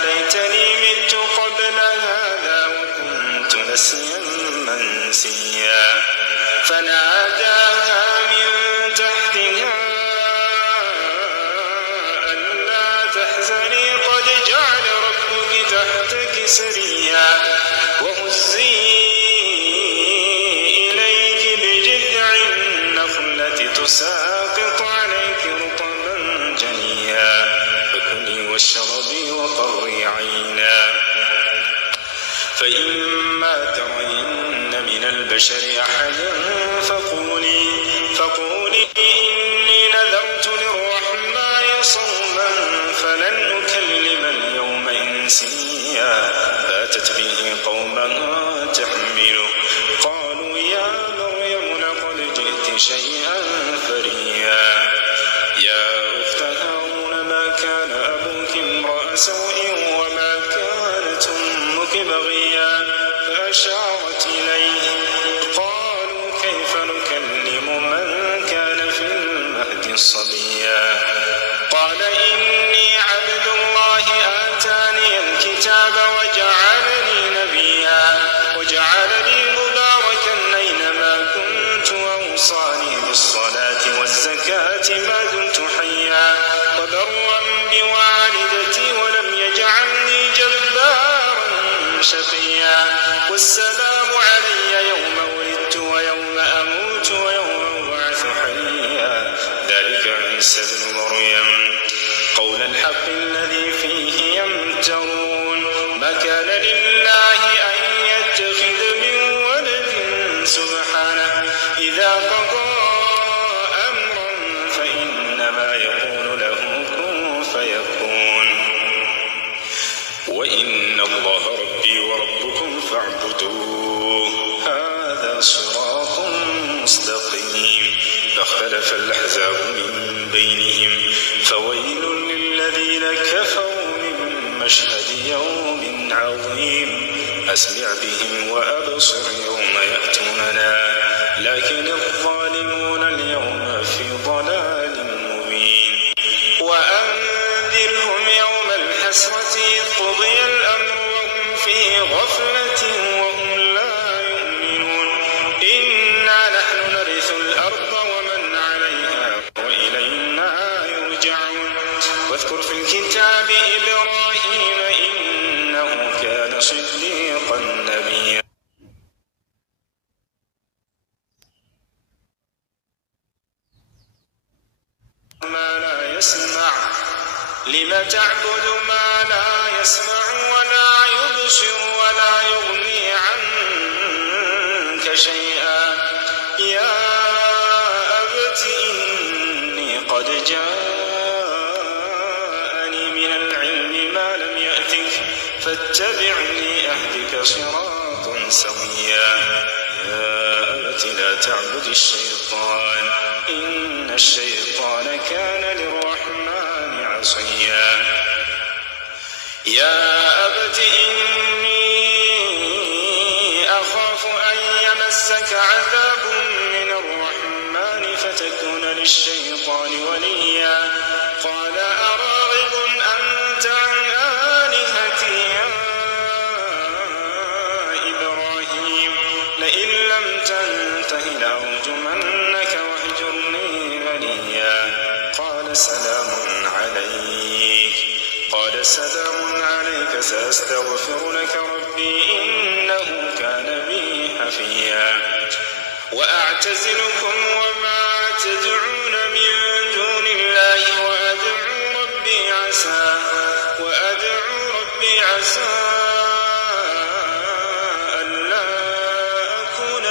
ليتني مت قبل هذا وكنت نسيا منسيا فناداها من تحتها ألا تحزني قد جعل ربك تحتك سريا وهزي إليك بجذع النخلة تساقط عليك رطبا جنيا البشر أحدا فقولي إني نذرت للرحمن صوما فلن أكلم اليوم إنسيا فأتت به قومها تحمله قالوا يا مريم لقد جئت شيئا فريا يا أخت هارون ما كان أبوك امرأ سوء وما كانت أمك بغيا فأشارت إليه قالوا كيف نكلم من كان في المهد صبيا قال إني عبد الله آتاني الكتاب وجعلني مباركا أينما كنت وأوصاني بالصلاة والزكاة ما دمت حيا وبرا بوالدتي ولم يجعلني جبارا شقيا والسلام علي يوم ولدت ويوم أموت ويوم أبعث حيا ذلك عيسى ابن مريم قول الحق الذي فيه يمترون ما كان لله أن يتخذ من ولد سبحانه إذا قضى أمرا فإنما يقول له كن فيكون وإن الله ربي وربكم فاعبدوه هذا صراط مستقيم فاختلف الأحزاب من بينهم فويل للذين كفروا من مشهد يوم عظيم أسمع بهم وأبصر يوم يأتوننا لكن الظالمون اليوم في ضلال مبين وأنذرهم يوم الحسرة إذ قضي الأمر وهم في غفلة وهم لا يؤمنون إنا نحن نرث الأرض ومن عليها وإلينا يرجعون واذكر في الكتاب إبراهيم إنه كان صديقا نبيا ما لا يسمع لم تعبد ما لا يسمع ولا يبصر ولا يغني عنك شيئا يا أبت إني قد جاءني من العلم ما لم يأتك فاتبعني أهدك صراطا سويا يا أبت لا تعبد الشيطان إن الشيطان كان للرحمن عصيا يا أبت إني أخاف أن يمسك عذاب من الرحمن فتكون للشيطان وليا قال أراغب أنت عن آلهتي يا إبراهيم لئن لم تنته لأرجمنك واهجرني مليا قال سلام عليك سأستغفر لك ربي إنه كان بي حفيا وأعتزلكم وما تدعون من دون الله وأدعو ربي عسى ألا أكون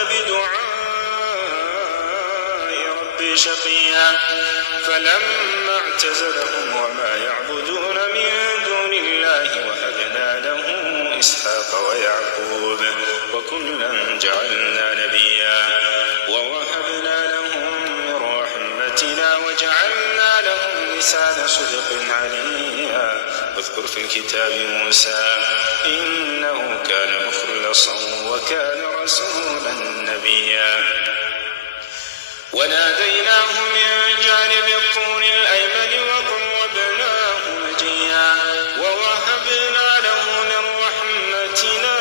بدعاء ربي شقيا فلما اعتزلهم وما يعبدون من دون الله وهبنا له إسحاق ويعقوب وكلا جعلنا نبيا ووهبنا لهم من رحمتنا وجعلنا لهم لسان صدق عليا واذكر في الكتاب موسى إنه كان مخلصا وكان رسولا نبيا وناديناه من جانب الطور الأيمن وقربناه نجيا ووهبنا له من رحمتنا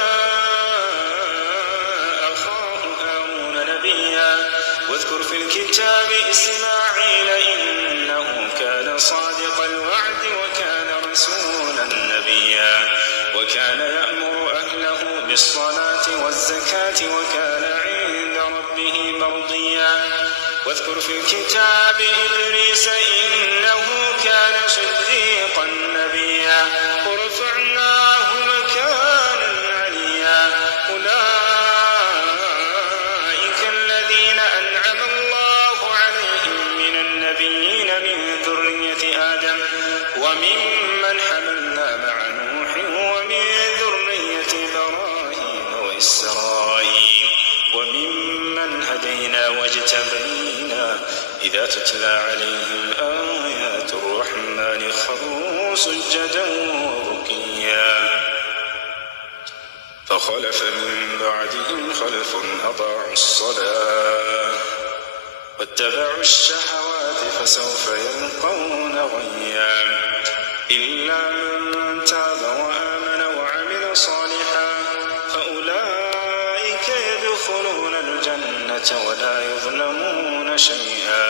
أخاه هارون نبيا واذكر في الكتاب إسماعيل إنه كان صادق الوعد وكان رسولا نبيا وكان يأمر أهله بالصلاة والزكاة وكان عند ربه مرضيا واذكر في الكتاب إدريس إنه كان صديقا نبيا ورفعناه مكانا عليا إذا تتلى عليهم آيات الرحمن خروا سجدا وبكيا فخلف من بعدهم خلف أضاعوا الصلاة واتبعوا الشهوات فسوف يلقون غيا إلا من تاب وآمن وعمل صالحا فأولئك يدخلون الجنة ولا يظلمون شيئا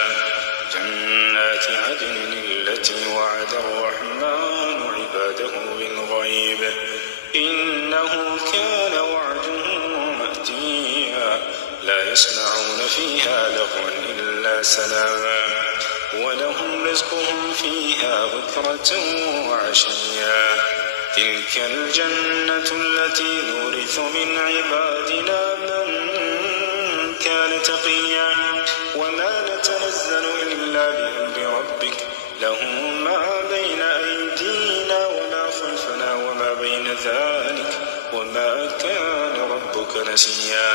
جنات عدن التي وعد الرحمن عباده بالغيب إنه كان وعده مأتيا لا يسمعون فيها لغوا إلا سلاما ولهم رزقهم فيها بكرة وعشيا تلك الجنة التي نورث من عبادنا من كان تقيا وما نتنزل إلا بأمر ربك له ما بين أيدينا وما خلفنا وما بين ذلك وما كان ربك نسيا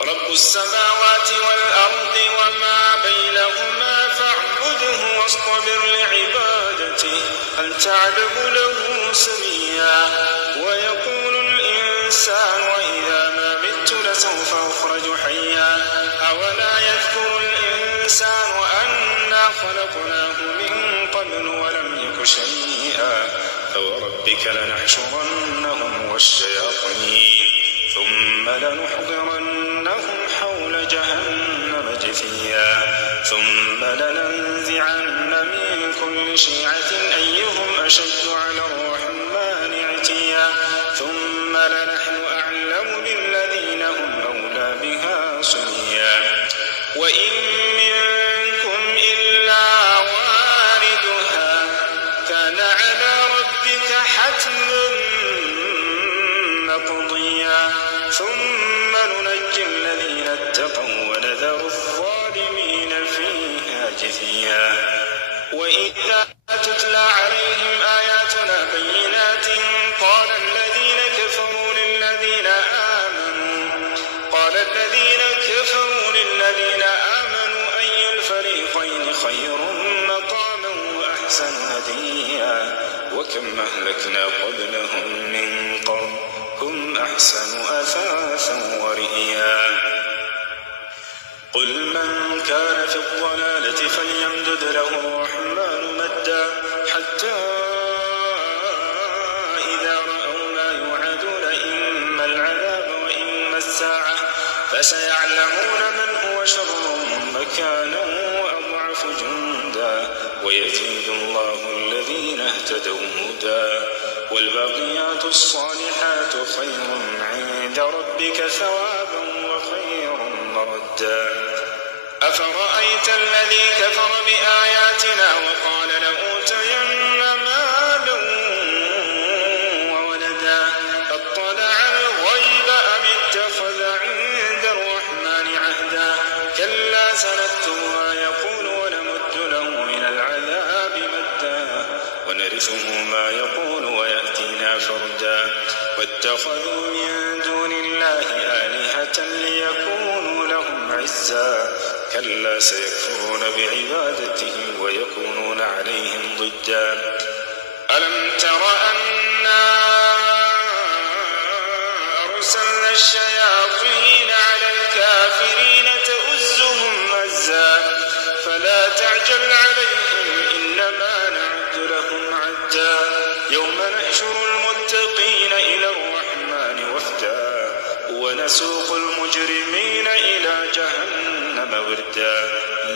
رب السماوات والأرض وما بينهما فاعبده واصطبر لعبادته هل تعلم له سميا ويقول الإنسان وإذا ما مت لسوف أخرج حيا أولا يذكر الإنسان أنا خلقناه من قبل ولم يك شيئا فوربك لنحشرنهم والشياطين ثم لنحضرنهم حول جهنم جثيا ثم لننزعن من كل شيعة أيهم أشد على الرحمن عتيا ثم لنحن أعلم بالذين هم أولى بها صليا وإن منكم إلا واردها كان على ربك حتما مقضيا ثم ننجي الذين اتقوا ونذر الظالمين فيها جثيا وإذا تتلى عليهم آياتنا بينات قال الذين كفروا للذين آمنوا أي الفريقين خير مقاما وأحسن هديا وكم أهلكنا قبلهم من قرن هم أحسن أثاثا ورئيا قل من كان في الضلالة فليمدد له الرحمن مدا حتى إذا رأوا ما يوعدون إما العذاب وإما الساعة فسيعلمون من هو شر مكانا وأضعف جندا ويزيد الله الذين اهتدوا هدى والباقيات الصالحات خير عند ربك ثوابا وخير مردا أفرأيت الذي كفر بآياتنا وقال لأوتين مالا وولدا أطلع الغيب أم اتخذ عند الرحمن عهدا كلا سنكتب ما يقول ونمد له من العذاب مدا ونرثه ما يقول ويأتينا فردا واتخذوا من دون الله آلهة ليكونوا لهم عزا كلا سيكفرون بعبادتهم ويكونون عليهم ضدا ألم تر أنا أرسلنا الشياطين على الكافرين تؤزهم مزا فلا تعجل عليهم إنما نعد لهم عدا يوم نحشر المتقين إلى الرحمن وفدا ونسوق المجرمين إلى جهنم وردا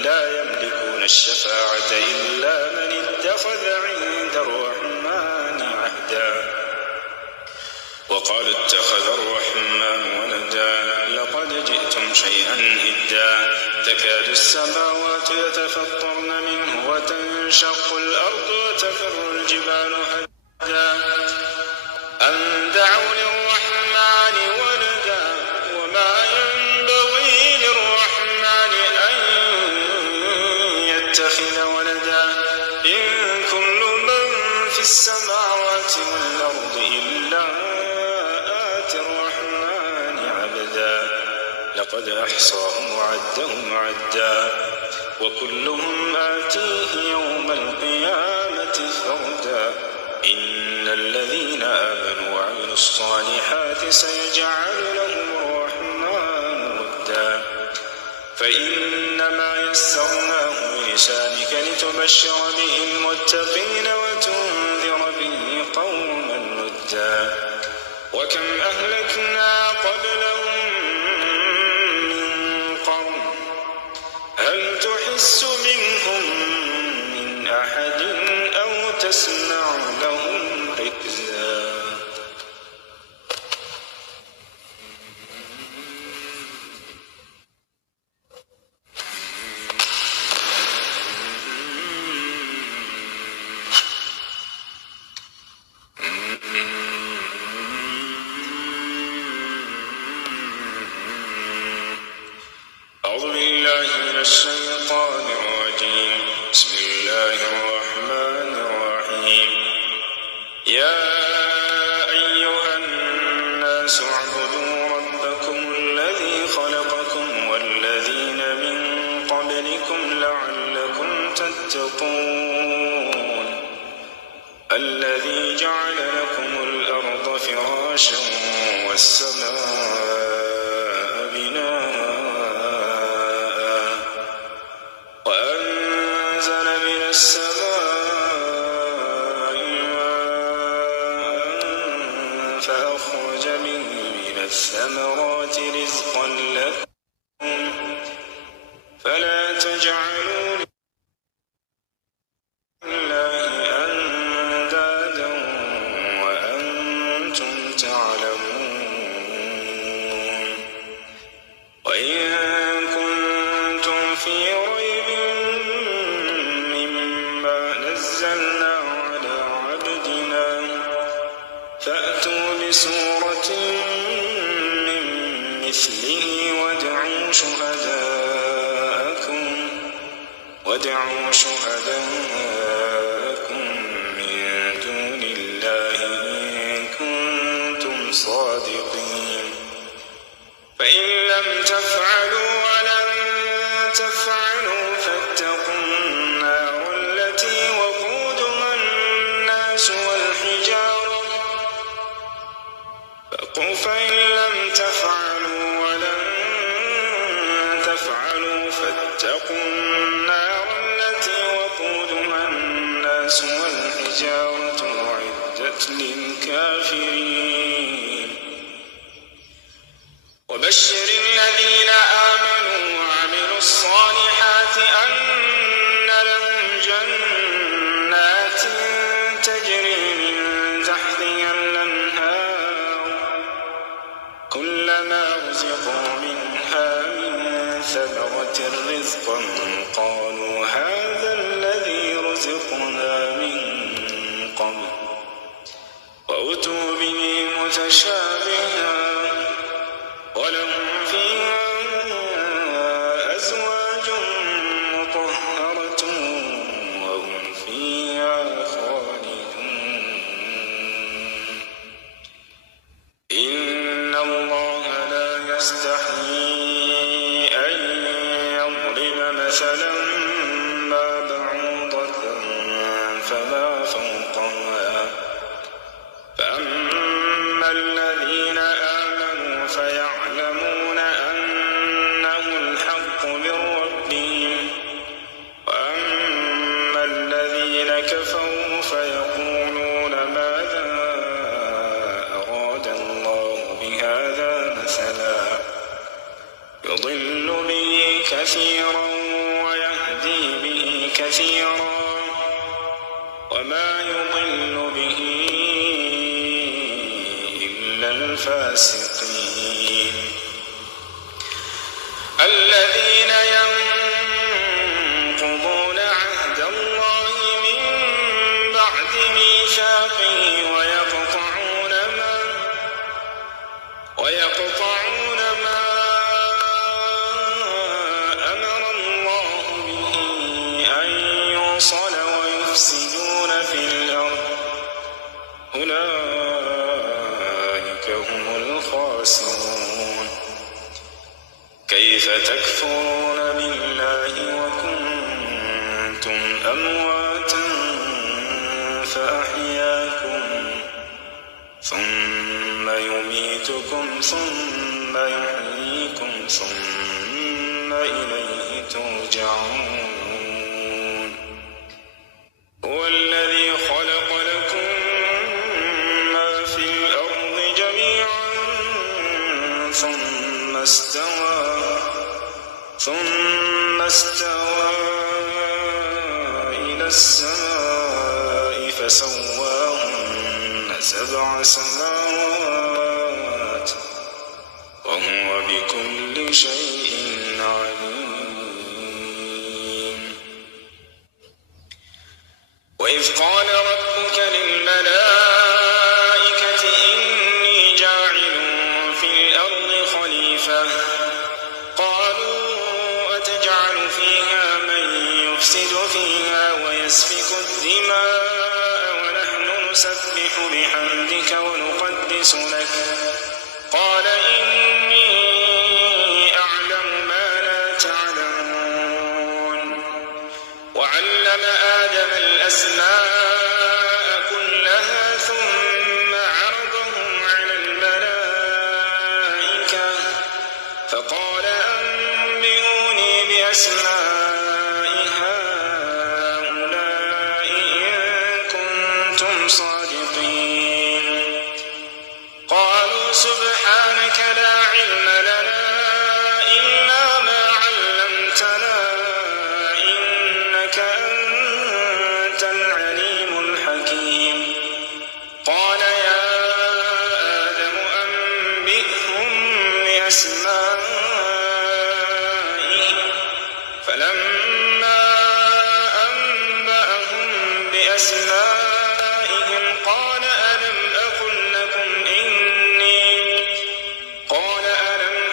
لا يملكون الشفاعة إلا من اتخذ عند الرحمن عهدا وقال اتخذ الرحمن ولدا لقد جئتم شيئا إدا تكاد السماوات يتفطرن منه وتنشق الأرض وتخر الجبال هدا أن دعوا للرحمن ولدا وما ينبغي للرحمن أن يتخذ ولدا إن كل من في السماوات والأرض إلا آتي الرحمن عبدا لقد أحصاهم وعدهم عدا وكلهم آتيه يوم القيامة فردا إن الذين آمنوا وعملوا الصالحات سيجعل لهم الرحمن ودا فإنما يسرناه بلسانك لتبشر به المتقين وتنذر به قوما لدا وكم أهلكنا قبلهم من قرن هل تحس منهم من أحد أو تسمع لهم ركزا أعوذ بالله من الشيطان الرجيم بسم الله الرحمن الرحيم يا أيها الناس اعبدوا ربكم الذي خلقكم والذين من قبلكم لعلكم تتقون الذي جعل لكم الأرض فراشا والسماء بناء وأنزل من السماء ماء فأخرج به من الثمرات رزقا لكم فلا تجعلوا لله أندادا وأنتم تعلمون وإن كنتم في ريب مما نزلنا على عبدنا فأتوا بسورة من مثله وادعوا شهداءكم من دون الله إن كنتم صادقين فإن لم تفعلوا ولن تفعلوا فاتقوا النار التي وقودها الناس والحجارة فإن لم تفعلوا ولن تفعلوا فاتقوا النار التي وقودها الناس والحجارة أعدت للكافرين وبشر الذين آمنوا وعملوا الصالحات أن لهم جنات تجري من تحتها الأنهار كلما رزقوا منها من ثمرة رزقا قالوا هذا الذي رزقنا من قبل وأتوا به متشابها ولهم فيها أزواج مطهرة وهم فيها خالدون إن الله لا يستحيي أن يضرب مثلا ما بعوضة فما فوقها فأما الذين آمنوا فيعلمون أنه الحق من ربهم وأما الذين كفروا فيقولون ماذا أراد الله بهذا مثلا يضل به كثيرا ويهدي به كثيرا وما يضل به إلا الفاسقين الذين ينقضون عهد الله من بعد ميثاقه ويقطعون ما أمر الله به أن يوصل ويفسدون في الأرض أولئك هم الخاسرون كيف تكفرون بالله وكنتم أمواتا فأحياكم ثم يميتكم ثم يحييكم ثم إليه ترجعون هو الذي خلق لكم ما في الأرض جميعا ثم استوى إلى السماء فسواهن 7 سماوات وهو بكل شيء عليم وإذ قال ربك للملائكة إني جاعل في الأرض خليفة قالوا أتجعل فيها من يفسد فيها ويسفك الدماء ونحن نسبح بحمدك ونقدس لك قال إني أعلم ما لا تعلمون وعلم آدم الأسماء كلها ثم عرضهم على الملائكة فقال أنبئوني بأسماء هؤلاء إن كنتم صادقين قالوا سبحانك لا علم لنا إلا ما علمتنا إنك أنت العليم الحكيم قال يا آدم أنبئهم بأسمائهم فلما أنبأهم بأسمائهم قال ألم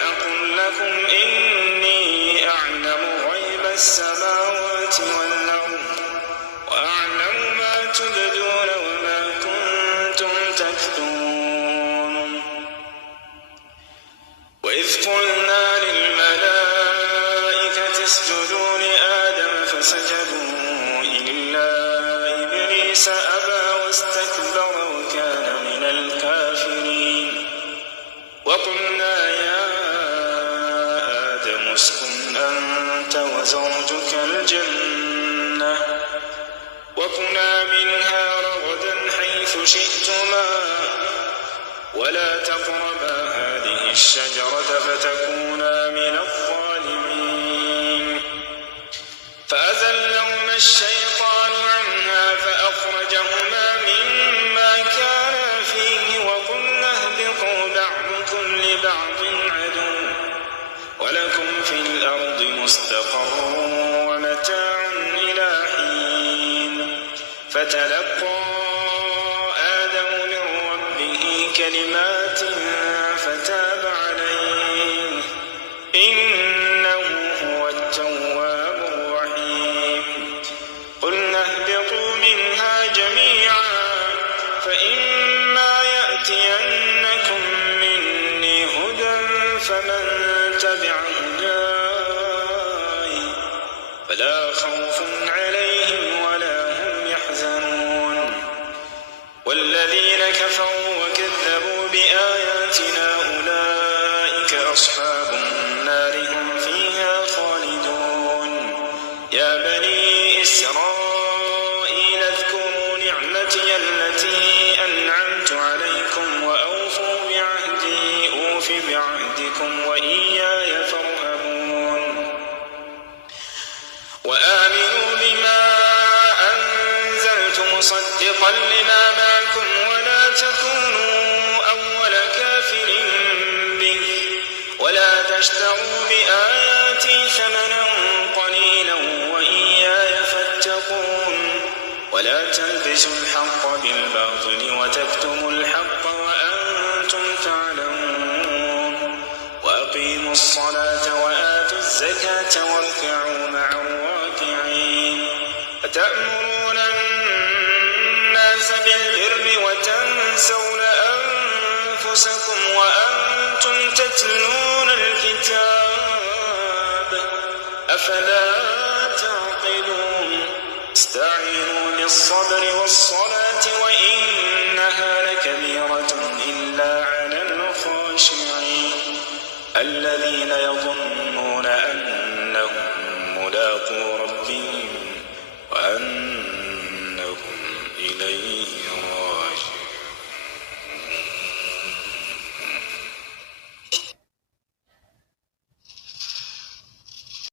أقل لكم إني أعلم غيب السماوات والأرض وأعلم ما تبدون وما كنتم تكتمون وإذ قلنا للملائكة اسجدوا لآدم فسجدوا إلا إبليس أبى واستكبر وكان من الكافرين وقلنا يا آدم اسكن أنت وزوجك الجنة وكلا منها رغدا حيث شئتما ولا تقربا هذه الشجرة فتكونا من الظالمين فأزلهما الشيطان عنها فأخرجهما مما كانا فيه وقلنا اهبطوا بعضكم لبعض عدو ولكم في الأرض مستقر ومتاع إلى حين فتلقى آدم من ربه كلمات فتاب عليه إنه هو التواب الرحيم قلنا اهبطوا منها جميعا فإما يأتينكم مني هدى فمن تبع هداي فلا خوف عليهم ولا هم يحزنون والذين كفروا وكذبوا بآياتنا أولئك أصحاب النار هم فيها خالدون يا بني إسرائيل اذكروا نعمتي التي أنعمت عليكم وأوفوا بعهدي أوف بعهدكم وإياي فارهبون وآمنوا بما أنزلت مصدقا لما معكم ولا تكونوا أول كافر به ولا تشتروا بآياتي ثمنا قليلا وإياي فاتقون ولا تلبسوا الحق بالباطل وتكتموا الحق وأنتم تعلمون وأقيموا الصلاة وآتوا الزكاة واركعوا مع الراكعين أتأمرون الناس بالبر وتنسون أنفسكم وأنتم تتلون الكتاب أفلا تعقلون استعينوا بالصبر والصلاة